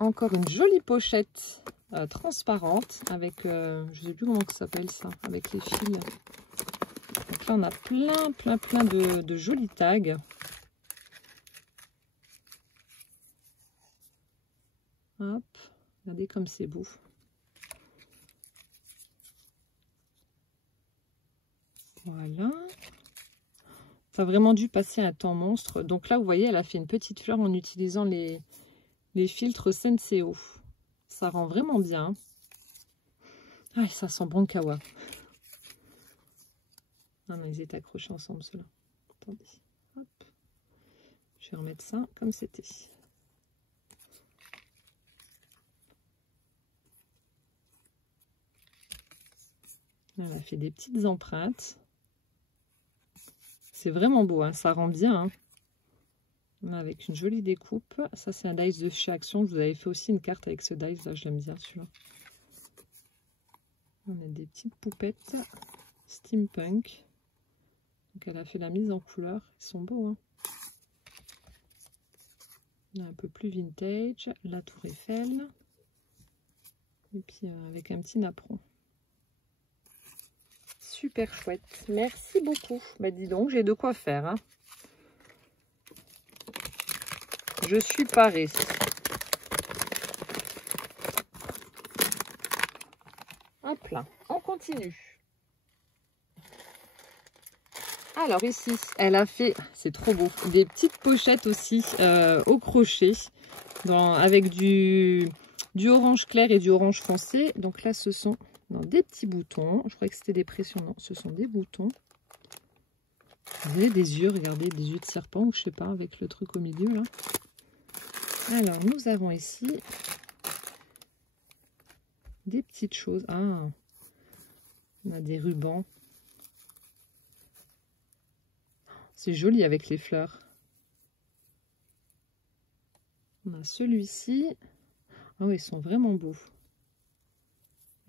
Encore une jolie pochette transparente avec, je ne sais plus comment ça s'appelle ça, avec les fils. Donc là, on a plein de jolis tags. Hop, regardez comme c'est beau. Voilà. Ça a vraiment dû passer un temps monstre. Donc là, vous voyez, elle a fait une petite fleur en utilisant les filtres Senseo. Ça rend vraiment bien. Ah, ça sent bon le kawa. Ah, mais ils étaient accrochés ensemble, ceux-là. Attendez. Hop. Je vais remettre ça comme c'était. Elle a fait des petites empreintes. C'est vraiment beau, hein, ça rend bien. Hein. Avec une jolie découpe. Ça, c'est un dice de chez Action. Je vous avais fait aussi une carte avec ce dice. Là, je l'aime bien, celui-là. On a des petites poupettes steampunk. Donc, elle a fait la mise en couleur. Ils sont beaux, hein. On a un peu plus vintage. La Tour Eiffel. Et puis, avec un petit napperon. Super chouette. Merci beaucoup. Bah, dis donc, j'ai de quoi faire, hein. Je suis parée. Hop là, on continue. Alors ici, elle a fait, c'est trop beau, des petites pochettes aussi au crochet, avec du orange clair et du orange foncé. Donc là, ce sont des petits boutons. Je croyais que c'était des pressions, non, ce sont des boutons. Vous avez des yeux, regardez, des yeux de serpent, ou je sais pas, avec le truc au milieu là. Alors, nous avons ici des petites choses. Ah, on a des rubans. C'est joli avec les fleurs. On a celui-ci. Ah oui, ils sont vraiment beaux.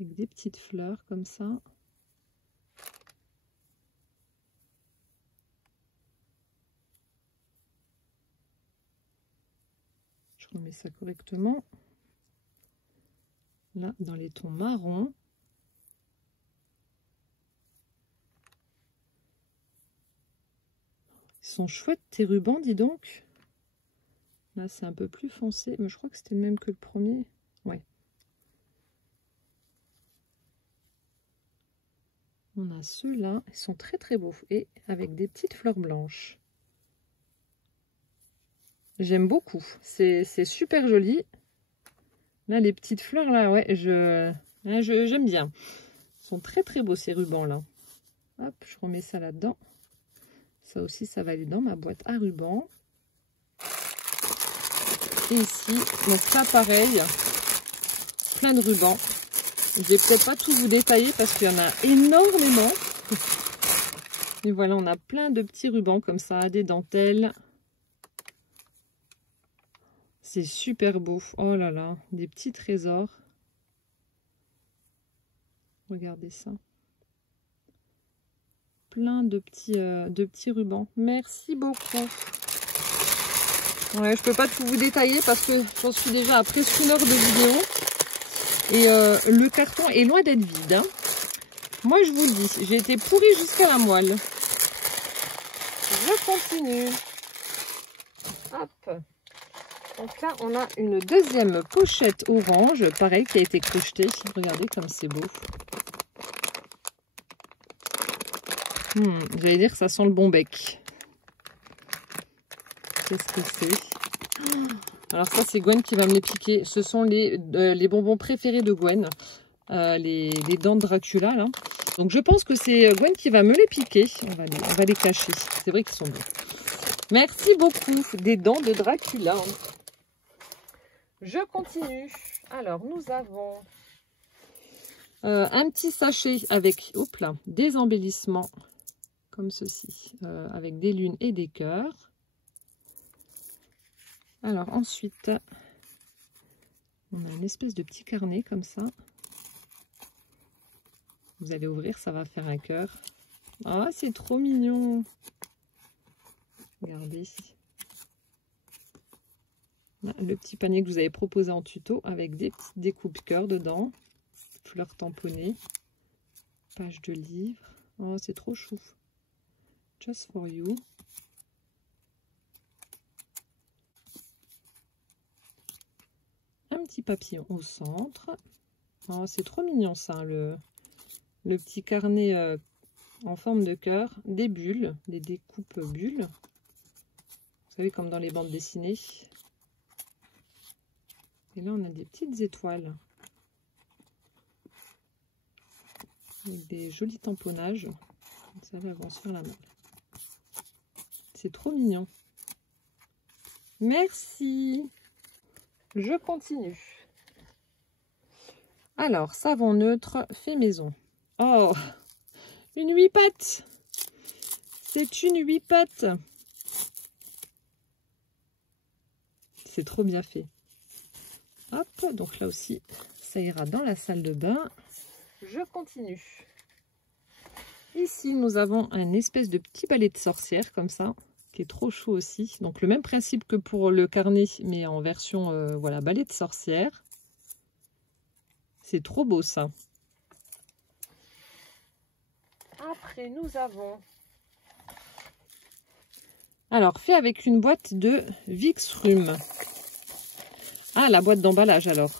Avec des petites fleurs comme ça. Je remets ça correctement. Là, dans les tons marron. Ils sont chouettes tes rubans, dis donc. Là, c'est un peu plus foncé, mais je crois que c'était le même que le premier. Ouais. On a ceux-là, ils sont très très beaux et avec des petites fleurs blanches. J'aime beaucoup, c'est super joli. Là, les petites fleurs, là, ouais, j'aime bien. Ils sont très très beaux ces rubans là. Hop, je remets ça là-dedans. Ça aussi, ça va aller dans ma boîte à rubans. Et ici, donc là pareil, plein de rubans. Je vais peut-être pas tout vous détailler parce qu'il y en a énormément. Et voilà, on a plein de petits rubans comme ça, des dentelles. C'est super beau. Oh là là, des petits trésors. Regardez ça. Plein de petits rubans. Merci beaucoup. Ouais, je peux pas tout vous détailler parce que j'en suis déjà à presque 1 heure de vidéo. Et le carton est loin d'être vide. Hein. Moi, je vous le dis, j'ai été pourrie jusqu'à la moelle. Je continue. Hop. Donc là, on a une deuxième pochette orange, pareil, qui a été crochetée. Regardez comme c'est beau. J'allais dire, ça sent le bon bec. Qu'est-ce que c'est? Alors ça, c'est Gwen qui va me les piquer. Ce sont les bonbons préférés de Gwen. Les dents de Dracula, là. Donc je pense que c'est Gwen qui va me les piquer. On va les cacher. C'est vrai qu'ils sont bons. Merci beaucoup. Des dents de Dracula. Je continue. Alors, nous avons un petit sachet avec des embellissements comme ceci, avec des lunes et des cœurs. Alors ensuite, on a une espèce de petit carnet comme ça. Vous allez ouvrir, ça va faire un cœur. Ah, c'est trop mignon. Regardez. Là, le petit panier que vous avez proposé en tuto avec des petites découpes cœur dedans. Fleurs tamponnées. Page de livre. Oh, c'est trop chou. Just for you. Un petit papillon au centre. Oh, c'est trop mignon ça, le petit carnet en forme de cœur. Des bulles, des découpes bulles. Vous savez, comme dans les bandes dessinées. Et là, on a des petites étoiles. Avec des jolis tamponnages. Ça va vont se faire la main. C'est trop mignon. Merci. Je continue. Alors, savon neutre fait maison. Oh, une 8 pattes. C'est une 8 pattes. C'est trop bien fait. Hop, donc là aussi, ça ira dans la salle de bain. Je continue. Ici, nous avons un espèce de petit balai de sorcière comme ça, qui est trop chaud aussi. Donc le même principe que pour le carnet, mais en version voilà, balai de sorcière. C'est trop beau ça. Après, nous avons... Alors, fait avec une boîte de Vixrum. Ah, la boîte d'emballage alors.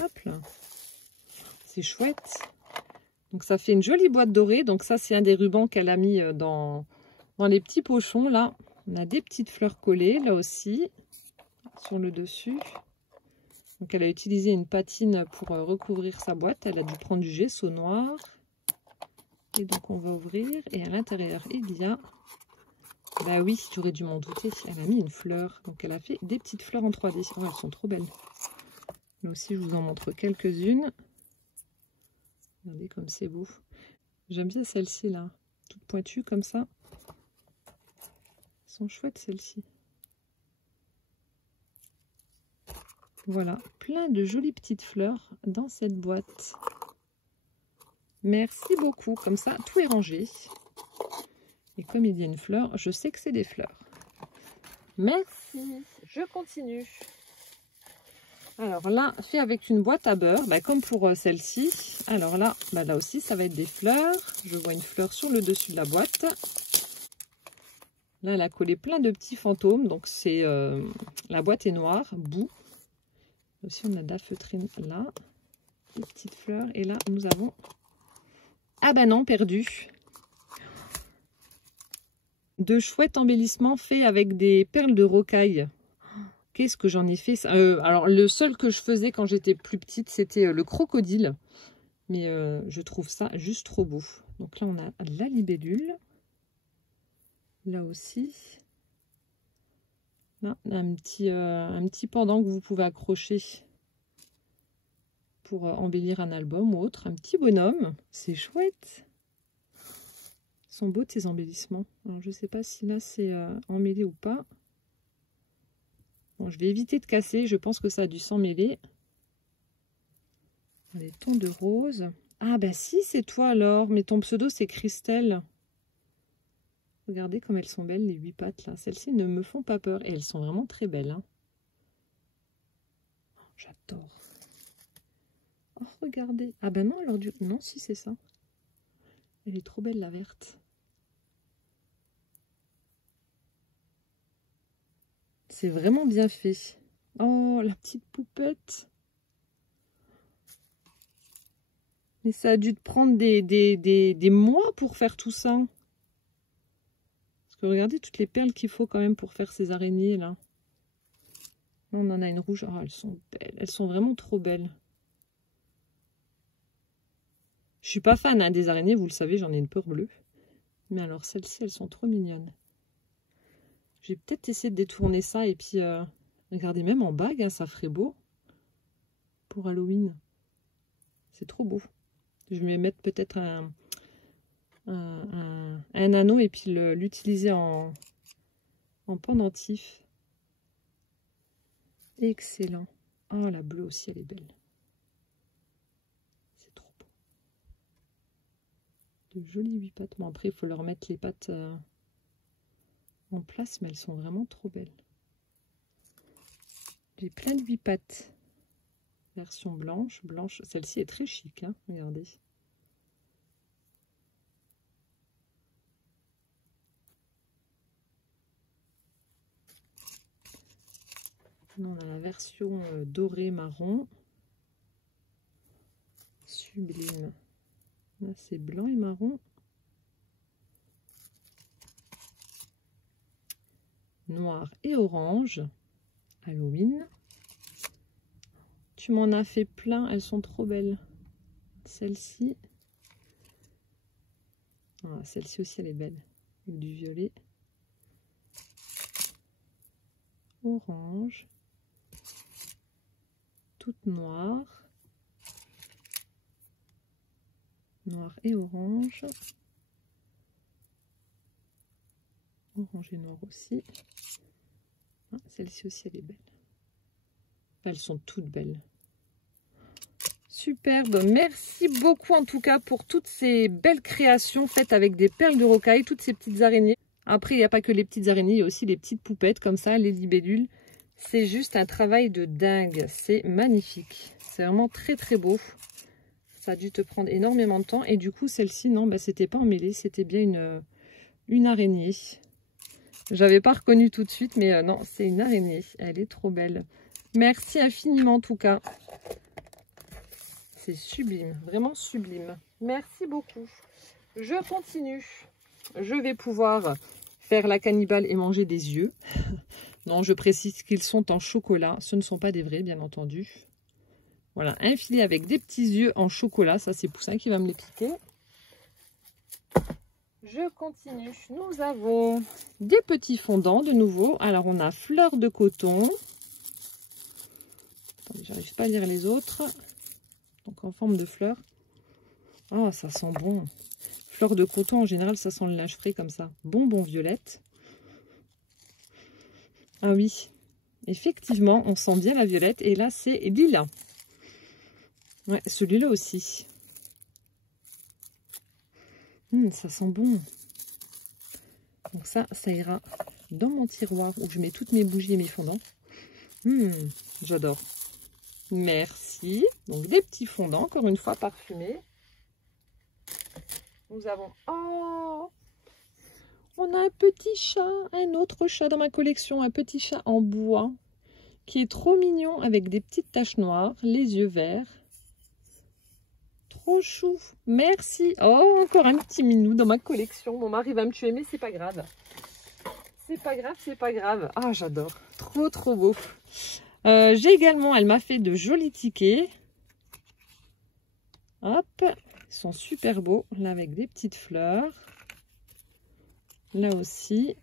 Hop là. C'est chouette. Donc ça fait une jolie boîte dorée. Donc ça, c'est un des rubans qu'elle a mis dans les petits pochons. Là, on a des petites fleurs collées, là aussi, sur le dessus. Donc elle a utilisé une patine pour recouvrir sa boîte. Elle a dû prendre du gesso noir. Et donc on va ouvrir. Et à l'intérieur, il y a... Bah oui, j'aurais dû m'en douter. Elle a mis une fleur. Donc elle a fait des petites fleurs en 3D. Oh, elles sont trop belles. Là aussi, je vous en montre quelques-unes. Regardez comme c'est beau. J'aime bien celle-ci là. Toute pointue comme ça. Elles sont chouettes celles-ci. Voilà, plein de jolies petites fleurs dans cette boîte. Merci beaucoup. Comme ça, tout est rangé. Et comme il y a une fleur, je sais que c'est des fleurs. Merci. Je continue. Alors là, fait avec une boîte à beurre, comme pour celle-ci. Alors là, là aussi, ça va être des fleurs. Je vois une fleur sur le dessus de la boîte. Là, elle a collé plein de petits fantômes. Donc, c'est la boîte est noire, bout. Aussi, on a de la feutrine là. Des petites fleurs. Et là, nous avons... Ah ben non, perdu. De chouettes embellissements faits avec des perles de rocaille. Qu'est-ce que j'en ai fait ça alors, le seul que je faisais quand j'étais plus petite, c'était le crocodile. Mais je trouve ça juste trop beau. Donc là, on a la libellule. Là aussi. Là, un petit pendant que vous pouvez accrocher pour embellir un album ou autre. Un petit bonhomme. C'est chouette. Ils sont beaux ces embellissements. Alors, je ne sais pas si là, c'est emmêlé ou pas. Bon, je vais éviter de casser. Je pense que ça a dû s'emmêler. Les tons de rose. Ah, bah si, c'est toi alors. Mais ton pseudo, c'est Christelle. Regardez comme elles sont belles, les 8 pattes là. Celles-ci ne me font pas peur. Et elles sont vraiment très belles. Hein. Oh, j'adore. Oh, regardez. Ah, ben non, alors du... Non, si, c'est ça. Elle est trop belle, la verte. C'est vraiment bien fait. Oh, la petite poupette. Mais ça a dû te prendre des mois pour faire tout ça. Parce que regardez toutes les perles qu'il faut quand même pour faire ces araignées là. On en a une rouge. Oh, elles sont belles. Elles sont vraiment trop belles. Je suis pas fan des araignées, vous le savez, j'en ai une peur bleue. Mais alors celles-ci, elles sont trop mignonnes. Je vais peut-être essayer de détourner ça et puis regardez, même en bague, hein, ça ferait beau pour Halloween. C'est trop beau. Je vais mettre peut-être un anneau et puis l'utiliser en pendentif. Excellent. Oh, la bleue aussi, elle est belle. C'est trop beau. De jolies 8 pattes. Bon, après, il faut leur mettre les pattes en place, mais elles sont vraiment trop belles. J'ai plein de 8 pattes. Version blanche. Celle-ci est très chic, hein, regardez. On a la version dorée marron. Sublime. Là, c'est blanc et marron. Noir et orange. Halloween. Tu m'en as fait plein, elles sont trop belles. Celle-ci. Ah, celle-ci aussi, elle est belle. Avec du violet. Orange. Toute noire. Noir et orange. Orange et noir aussi. Ah, celle-ci aussi, elle est belle. Elles sont toutes belles. Superbe. Merci beaucoup en tout cas pour toutes ces belles créations faites avec des perles de rocaille, toutes ces petites araignées. Après, il n'y a pas que les petites araignées, il y a aussi les petites poupettes comme ça, les libellules. C'est juste un travail de dingue. C'est magnifique. C'est vraiment très très beau. Ça a dû te prendre énormément de temps. Et du coup, celle-ci, non, c'était pas emmêlé. C'était bien une araignée. J'avais pas reconnu tout de suite, mais non, c'est une araignée. Elle est trop belle. Merci infiniment en tout cas. C'est sublime, vraiment sublime. Merci beaucoup. Je continue. Je vais pouvoir faire la cannibale et manger des yeux. Non, je précise qu'ils sont en chocolat. Ce ne sont pas des vrais, bien entendu. Voilà, un filet avec des petits yeux en chocolat. Ça, c'est Poussin qui va me les piquer. Je continue. Nous avons des petits fondants de nouveau. Alors, on a fleur de coton. Attendez, j'arrive pas à lire les autres. Donc, en forme de fleur. Oh, ça sent bon. Fleur de coton, en général, ça sent le linge frais comme ça. Bonbon violette. Ah oui, effectivement, on sent bien la violette. Et là, c'est lilas. Ouais, celui-là aussi. Ça sent bon. Donc ça ira dans mon tiroir où je mets toutes mes bougies et mes fondants. J'adore. Merci. Donc des petits fondants, encore une fois parfumés. Nous avons... Oh, on a un petit chat, un autre chat dans ma collection, un petit chat en bois qui est trop mignon avec des petites taches noires, les yeux verts. Trop chou. Merci. Oh, encore un petit minou dans ma collection. Mon mari va me tuer, mais c'est pas grave. C'est pas grave, c'est pas grave. Ah, j'adore. Trop, trop beau. J'ai également, elle m'a fait de jolis tickets. Hop. Ils sont super beaux. Là, avec des petites fleurs. Là aussi.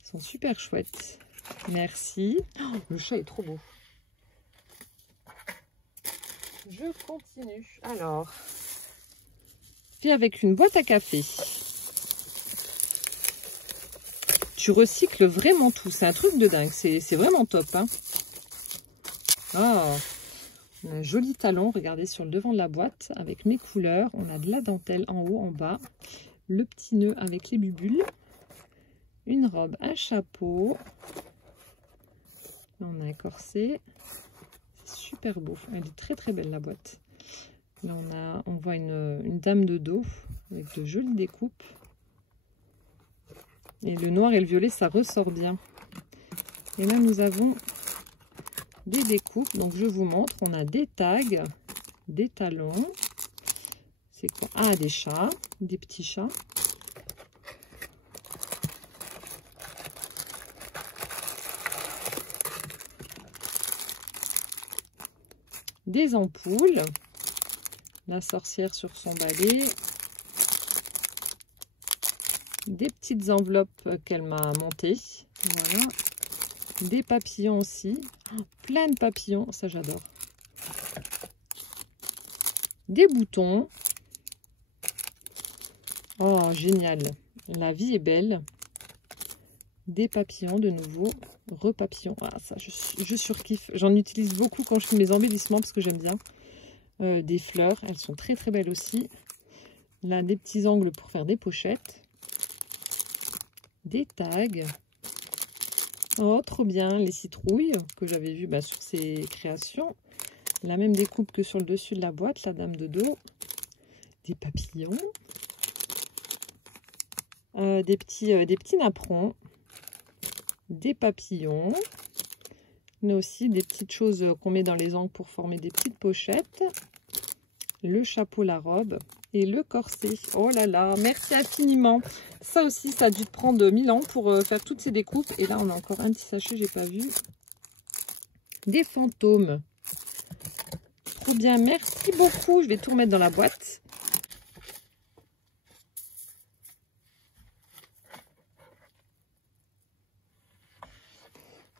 Ils sont super chouettes. Merci. Oh, le chat est trop beau. Je continue. Alors, puis avec une boîte à café. Tu recycles vraiment tout. C'est un truc de dingue. C'est vraiment top. Hein. Oh, on a un joli talon. Regardez sur le devant de la boîte avec mes couleurs. On a de la dentelle en haut, en bas. Le petit nœud avec les bubules. Une robe, un chapeau. Là, on a un corset. C'est super beau. Elle est très très belle la boîte. Là, on voit une dame de dos avec de jolies découpes. Et le noir et le violet, ça ressort bien. Et là, nous avons des découpes. Donc, je vous montre. On a des tags, des talons. C'est quoi? Ah, des chats, des petits chats. Des ampoules. La sorcière sur son balai. Des petites enveloppes qu'elle m'a montées. Voilà. Des papillons aussi. Oh, plein de papillons. Ça, j'adore. Des boutons. Oh, génial. La vie est belle. Des papillons de nouveau. Repapillons. Ah, ça, je surkiffe. J'en utilise beaucoup quand je fais mes embellissements parce que j'aime bien. Des fleurs. Elles sont très très belles aussi. Là, des petits angles pour faire des pochettes. Des tags. Oh, trop bien. Les citrouilles que j'avais vues sur ces créations. La même découpe que sur le dessus de la boîte. La dame de dos. Des papillons. Des petits napperons. Des papillons. Mais aussi des petites choses qu'on met dans les angles pour former des petites pochettes. Le chapeau, la robe et le corset. Oh là là, merci infiniment. Ça aussi, ça a dû te prendre 1000 ans pour faire toutes ces découpes. Et là, on a encore un petit sachet, j'ai pas vu. Des fantômes. Trop bien, merci beaucoup. Je vais tout remettre dans la boîte.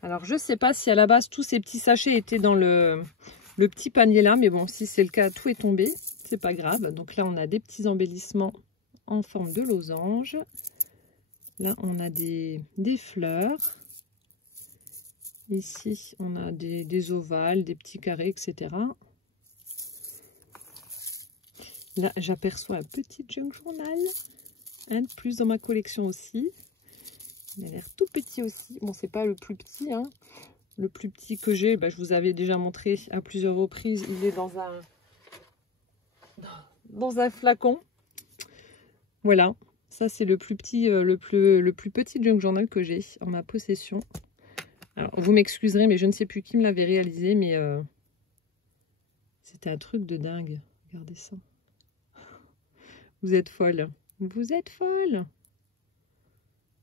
Alors, je sais pas si à la base, tous ces petits sachets étaient dans le petit panier là. Mais bon, si c'est le cas, tout est tombé. C'est pas grave. Donc là, on a des petits embellissements en forme de losange. Là, on a des fleurs. Ici, on a des ovales, des petits carrés, etc. Là, j'aperçois un petit junk journal. Un de plus dans ma collection aussi. Il a l'air tout petit aussi. Bon, c'est pas le plus petit. Hein. Le plus petit que j'ai, je vous avais déjà montré à plusieurs reprises. Il est dans un flacon. Voilà. Ça, c'est le plus petit, le plus petit junk journal que j'ai en ma possession. Alors, vous m'excuserez, mais je ne sais plus qui me l'avait réalisé, mais c'était un truc de dingue. Regardez ça. Vous êtes folle. Vous êtes folle.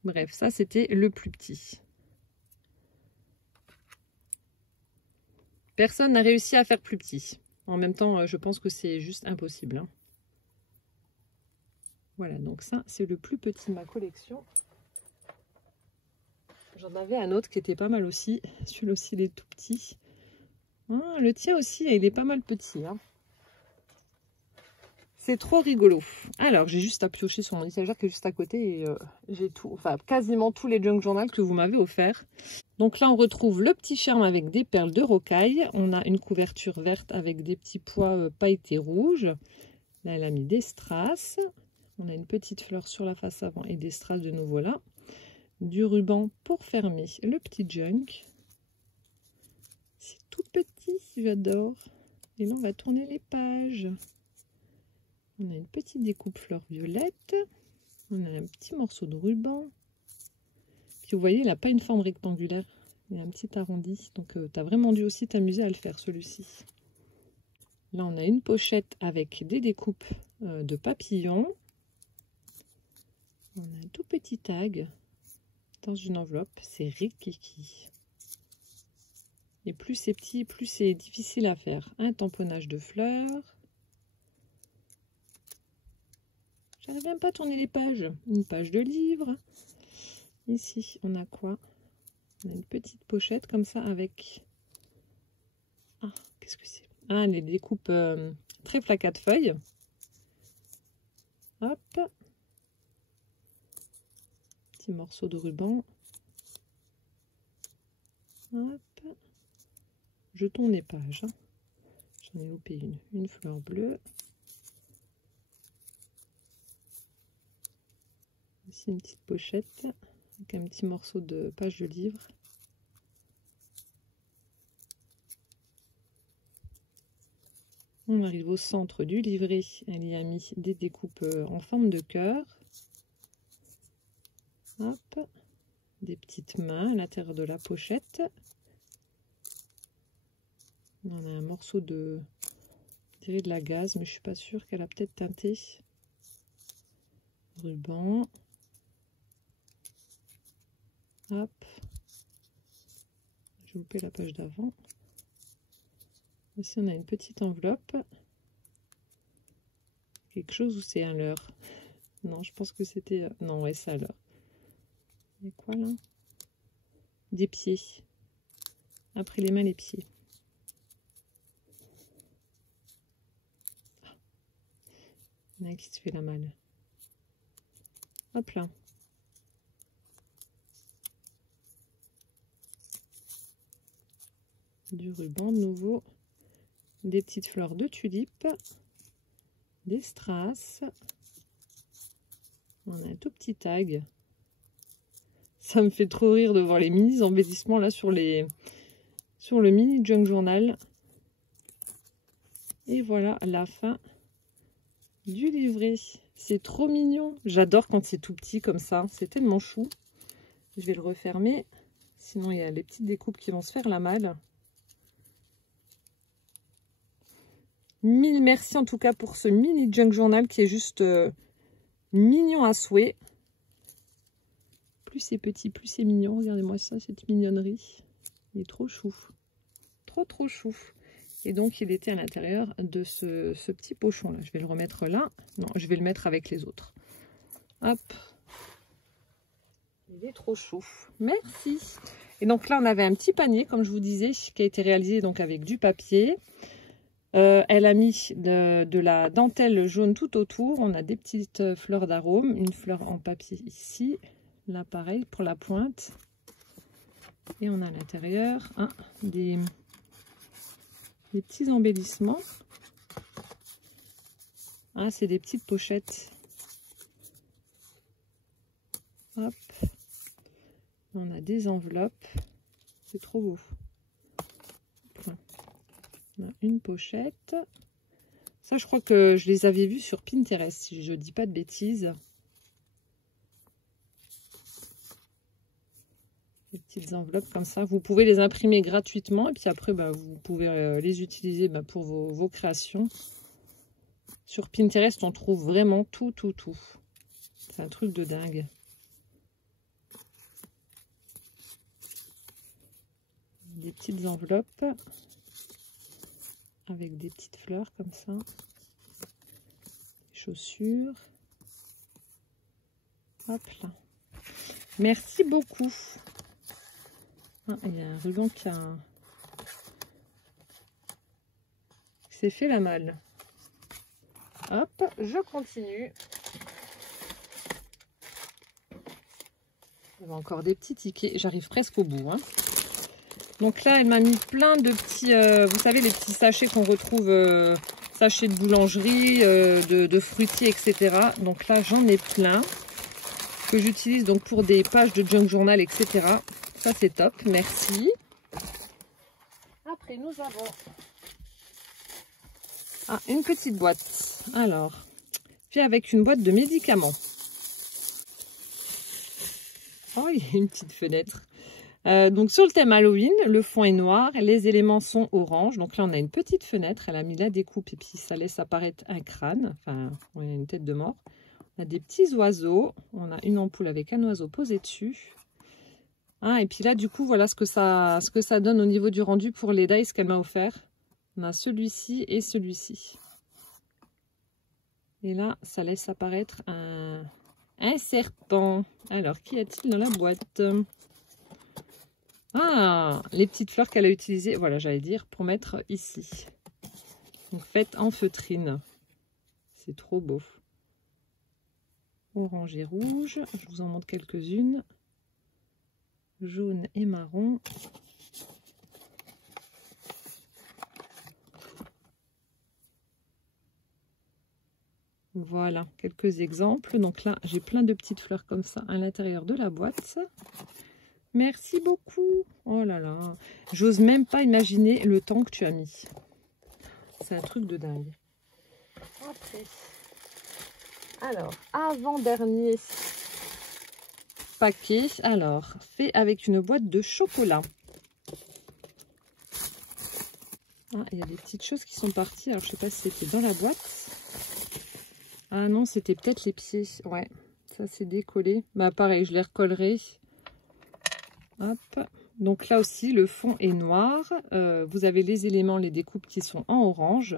Bref, ça, c'était le plus petit. Personne n'a réussi à faire plus petit. En même temps, je pense que c'est juste impossible. Hein. Voilà, donc ça, c'est le plus petit de ma collection. J'en avais un autre qui était pas mal aussi. Celui-là aussi, il est tout petit. Ah, le tien aussi, il est pas mal petit. Hein. C'est trop rigolo. Alors, j'ai juste à piocher sur mon étagère qui est juste à côté. Et j'ai tout, enfin quasiment tous les junk journal que vous m'avez offert. Donc là, on retrouve le petit charme avec des perles de rocaille. On a une couverture verte avec des petits pois pailletés rouges. Là, elle a mis des strass. On a une petite fleur sur la face avant et des strass de nouveau là. Du ruban pour fermer le petit junk. C'est tout petit, j'adore. Et là, on va tourner les pages. On a une petite découpe fleur violette. On a un petit morceau de ruban. Puis vous voyez, il n'a pas une forme rectangulaire. Il y a un petit arrondi. Donc, tu as vraiment dû aussi t'amuser à le faire, celui-ci. Là, on a une pochette avec des découpes de papillons. On a un tout petit tag dans une enveloppe. C'est Rikiki. Et plus c'est petit, plus c'est difficile à faire. Un tamponnage de fleurs. J'arrive même pas à tourner les pages. Une page de livre. Ici, on a quoi? On a une petite pochette comme ça avec... Ah, qu'est-ce que c'est? Ah, les découpes très placard de feuilles. Hop. Petit morceau de ruban. Hop. Je tourne les pages. Hein. J'en ai loupé une. Une fleur bleue. Ici une petite pochette avec un petit morceau de page de livre. On arrive au centre du livret. Elle y a mis des découpes en forme de cœur. Hop. Des petites mains à l'intérieur de la pochette. On a un morceau de, je dirais de la gaze, mais je suis pas sûre qu'elle a peut-être teinté. Ruban. Hop. J'ai loupé la page d'avant. Ici, on a une petite enveloppe. Quelque chose où c'est un leurre. Non, je pense que c'était... Non, ouais, ça alors. Il y a quoi là? Des pieds. Après les mains, les pieds. Il y en a qui se fait la malle. Hop là. Du ruban nouveau. Des petites fleurs de tulipe. Des strass. On a un tout petit tag. Ça me fait trop rire de voir les mini embellissements là sur le mini junk journal. Et voilà la fin du livret. C'est trop mignon. J'adore quand c'est tout petit comme ça. C'est tellement chou. Je vais le refermer. Sinon, il y a les petites découpes qui vont se faire la malle. Mille merci en tout cas pour ce mini junk journal qui est juste mignon à souhait. Plus c'est petit, plus c'est mignon. Regardez-moi ça, cette mignonnerie. Il est trop chou. Trop chou. Et donc, il était à l'intérieur de ce petit pochon-là. Je vais le remettre là. Non, je vais le mettre avec les autres. Hop. Il est trop chou. Merci. Et donc là, on avait un petit panier, comme je vous disais, qui a été réalisé donc avec du papier. Elle a mis de la dentelle jaune tout autour. On a des petites fleurs d'arôme. Une fleur en papier ici. Là, pareil, pour la pointe. Et on a à l'intérieur des petits embellissements. Ah, c'est des petites pochettes. Hop. On a des enveloppes. C'est trop beau. On a une pochette. Ça, je crois que je les avais vus sur Pinterest, si je ne dis pas de bêtises. Des petites enveloppes comme ça. Vous pouvez les imprimer gratuitement et puis après, vous pouvez les utiliser pour vos créations. Sur Pinterest, on trouve vraiment tout. C'est un truc de dingue. Des petites enveloppes avec des petites fleurs comme ça. Des chaussures. Hop là. Merci beaucoup. Ah, il y a un ruban qui s'est fait la malle. Hop, je continue. Il y a encore des petits tickets. J'arrive presque au bout. Hein. Donc là, elle m'a mis plein de petits, vous savez, les petits sachets qu'on retrouve, sachets de boulangerie, de fruitiers, etc. Donc là, j'en ai plein que j'utilise donc pour des pages de junk journal, etc. Ça, c'est top. Merci. Après, nous avons une petite boîte. Alors, puis avec une boîte de médicaments. Oh, il y a une petite fenêtre. Donc sur le thème Halloween, le fond est noir, les éléments sont orange. Donc là, on a une petite fenêtre. Elle a mis la découpe et puis ça laisse apparaître un crâne. Enfin, une tête de mort. On a des petits oiseaux. On a une ampoule avec un oiseau posé dessus. Et puis là, du coup, voilà ce que ça donne au niveau du rendu pour les dice qu'elle m'a offert. On a celui-ci et celui-ci. Et là, ça laisse apparaître un serpent. Alors, qu'y a-t-il dans la boîte? Les petites fleurs qu'elle a utilisées, voilà, j'allais dire, pour mettre ici. Donc, faites en feutrine. C'est trop beau. Orange et rouge. Je vous en montre quelques-unes. Jaune et marron. Voilà, quelques exemples. Donc là, j'ai plein de petites fleurs comme ça à l'intérieur de la boîte. Merci beaucoup. Oh là là, j'ose même pas imaginer le temps que tu as mis. C'est un truc de dingue. Après. Alors, avant-dernier paquet. Alors, fait avec une boîte de chocolat. Il y a des petites choses qui sont parties. Alors, je sais pas si c'était dans la boîte. Ah non, c'était peut-être les pieds. Ouais, ça c'est décollé. Bah pareil, je les recollerai. Hop. Donc là aussi, le fond est noir. Vous avez les éléments, les découpes qui sont en orange.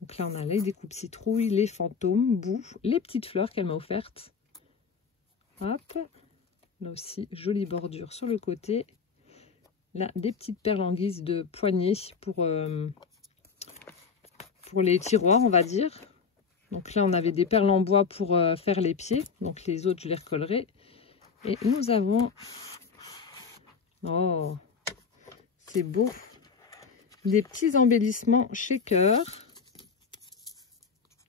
Donc là, on a les découpes citrouilles, les fantômes, boue, les petites fleurs qu'elle m'a offertes. Hop. Là aussi, jolie bordure sur le côté. Là, des petites perles en guise de poignée pour les tiroirs, on va dire. Donc là, on avait des perles en bois pour faire les pieds. Donc les autres, je les recollerai. Et nous avons... Oh, c'est beau. Des petits embellissements shaker.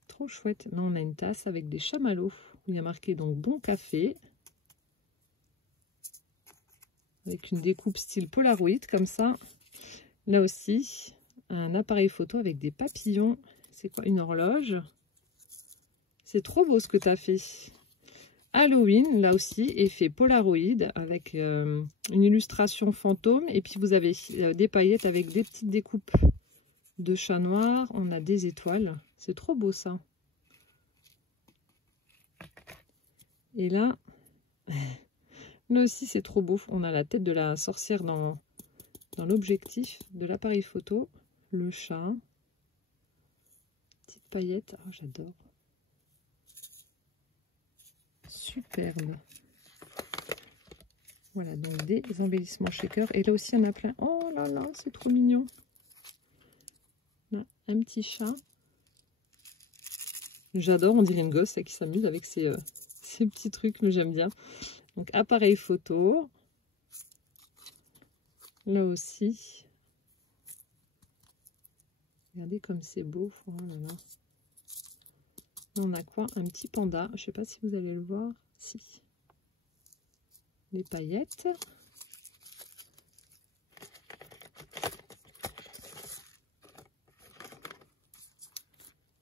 Trop chouette. Là, on a une tasse avec des chamallows. Il y a marqué donc bon café. Avec une découpe style Polaroid, comme ça. Là aussi, un appareil photo avec des papillons. C'est quoi? Une horloge. C'est trop beau ce que tu as fait. Halloween, là aussi, effet Polaroid avec une illustration fantôme. Et puis vous avez des paillettes avec des petites découpes de chat noir. On a des étoiles. C'est trop beau ça. Et là, là aussi c'est trop beau. On a la tête de la sorcière dans l'objectif de l'appareil photo. Le chat. Petite paillette. Oh, j'adore. Superbe. Voilà, donc des embellissements shaker. Et là aussi, il y en a plein. Oh là là, c'est trop mignon. Là, un petit chat. J'adore, on dirait une gosse qui s'amuse avec ces petits trucs, mais j'aime bien. Donc, appareil photo. Là aussi. Regardez comme c'est beau. Oh là là. On a quoi? Un petit panda. Je ne sais pas si vous allez le voir. Si. Les paillettes.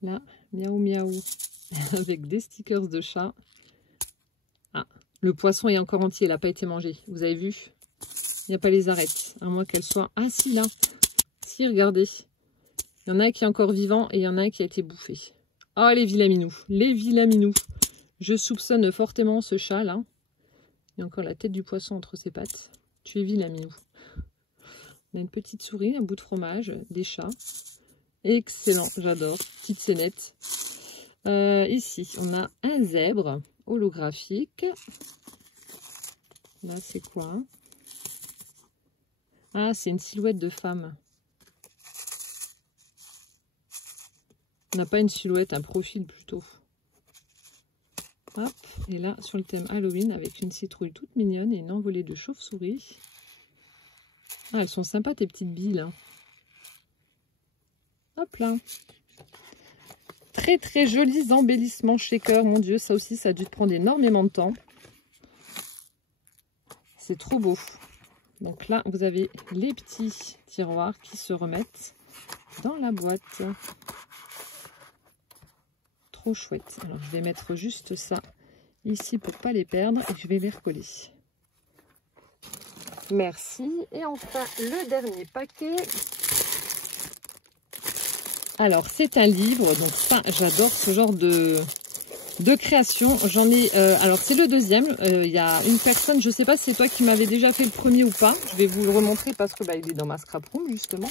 Là, miaou miaou. Avec des stickers de chat. Le poisson est encore entier. Il n'a pas été mangé. Vous avez vu? Il n'y a pas les arêtes. À moins qu'elle soit... Ah si, là. Si, regardez. Il y en a un qui est encore vivant et il y en a un qui a été bouffé. Oh, les vilains minous. Les vilains minous. Je soupçonne fortement ce chat-là. Il y a encore la tête du poisson entre ses pattes. Tu es vilain minou. On a une petite souris, un bout de fromage, des chats. Excellent, j'adore. Petite scénette. Ici, on a un zèbre holographique. Là, c'est quoi? Ah, c'est une silhouette de femme. On n'a pas une silhouette, un profil plutôt. Hop, et là, sur le thème Halloween, avec une citrouille toute mignonne et une envolée de chauves-souris. Ah, elles sont sympas, tes petites billes, là. Hop là. Très, très jolis embellissements shaker. Mon Dieu, ça aussi, ça a dû te prendre énormément de temps. C'est trop beau. Donc là, vous avez les petits tiroirs qui se remettent dans la boîte. Trop chouette. Alors, je vais mettre juste ça ici pour pas les perdre et je vais les recoller. Merci. Et enfin, le dernier paquet. Alors, c'est un livre. Donc ça, j'adore ce genre de création. J'en ai... alors, c'est le deuxième. Il y a une personne, je sais pas si c'est toi qui m'avais déjà fait le premier ou pas. Je vais vous le remontrer parce que il est dans ma scrap room, justement.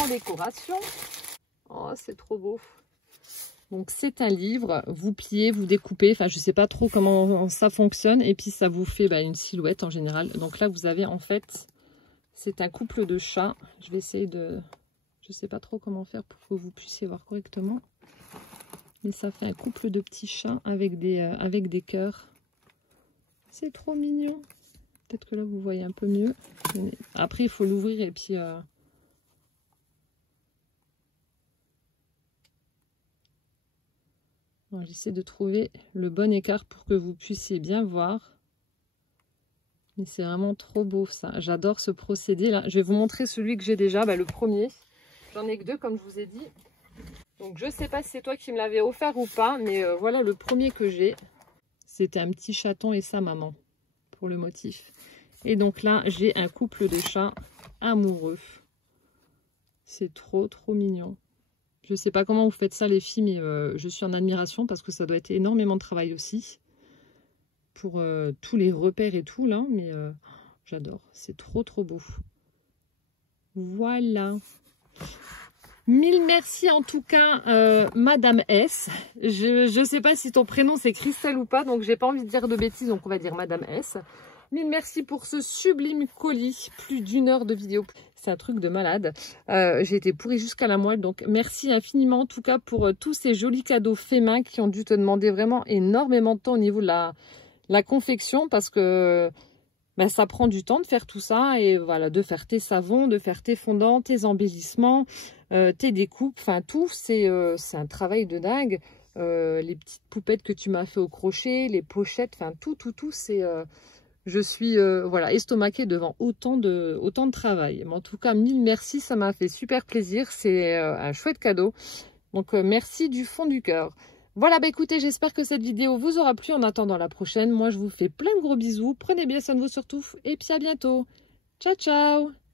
En décoration. Oh, c'est trop beau. Donc, c'est un livre. Vous pliez, vous découpez. Enfin, je sais pas trop comment ça fonctionne. Et puis, ça vous fait une silhouette en général. Donc là, vous avez en fait... C'est un couple de chats. Je vais essayer de... Je sais pas trop comment faire pour que vous puissiez voir correctement. Mais ça fait un couple de petits chats avec des cœurs. C'est trop mignon. Peut-être que là, vous voyez un peu mieux. Après, il faut l'ouvrir et puis... J'essaie de trouver le bon écart pour que vous puissiez bien voir. Mais c'est vraiment trop beau, ça. J'adore ce procédé-là. Je vais vous montrer celui que j'ai déjà, le premier. J'en ai que deux, comme je vous ai dit. Donc, je ne sais pas si c'est toi qui me l'avais offert ou pas, mais voilà le premier que j'ai. C'était un petit chaton et sa maman, pour le motif. Et donc là, j'ai un couple de chats amoureux. C'est trop, trop mignon. Je ne sais pas comment vous faites ça, les filles, mais je suis en admiration parce que ça doit être énormément de travail aussi. Pour tous les repères et tout, là. Mais j'adore. C'est trop, trop beau. Voilà. Mille merci en tout cas, Madame S. Je ne sais pas si ton prénom c'est Christelle ou pas, donc j'ai pas envie de dire de bêtises, donc on va dire Madame S. Mille merci pour ce sublime colis, plus d'1 heure de vidéo. C'est un truc de malade. J'ai été pourrie jusqu'à la moelle, donc merci infiniment en tout cas pour tous ces jolis cadeaux faits main qui ont dû te demander vraiment énormément de temps au niveau de la confection, parce que... ça prend du temps de faire tout ça et voilà, de faire tes savons, de faire tes fondants, tes embellissements, tes découpes, enfin tout, c'est un travail de dingue. Les petites poupettes que tu m'as fait au crochet, les pochettes, enfin tout, c'est... je suis voilà, estomaquée devant autant de travail. Mais en tout cas, mille merci, ça m'a fait super plaisir, c'est un chouette cadeau. Donc merci du fond du cœur. Voilà, écoutez, j'espère que cette vidéo vous aura plu. En attendant la prochaine, moi je vous fais plein de gros bisous. Prenez bien soin de vous surtout et puis à bientôt. Ciao, ciao!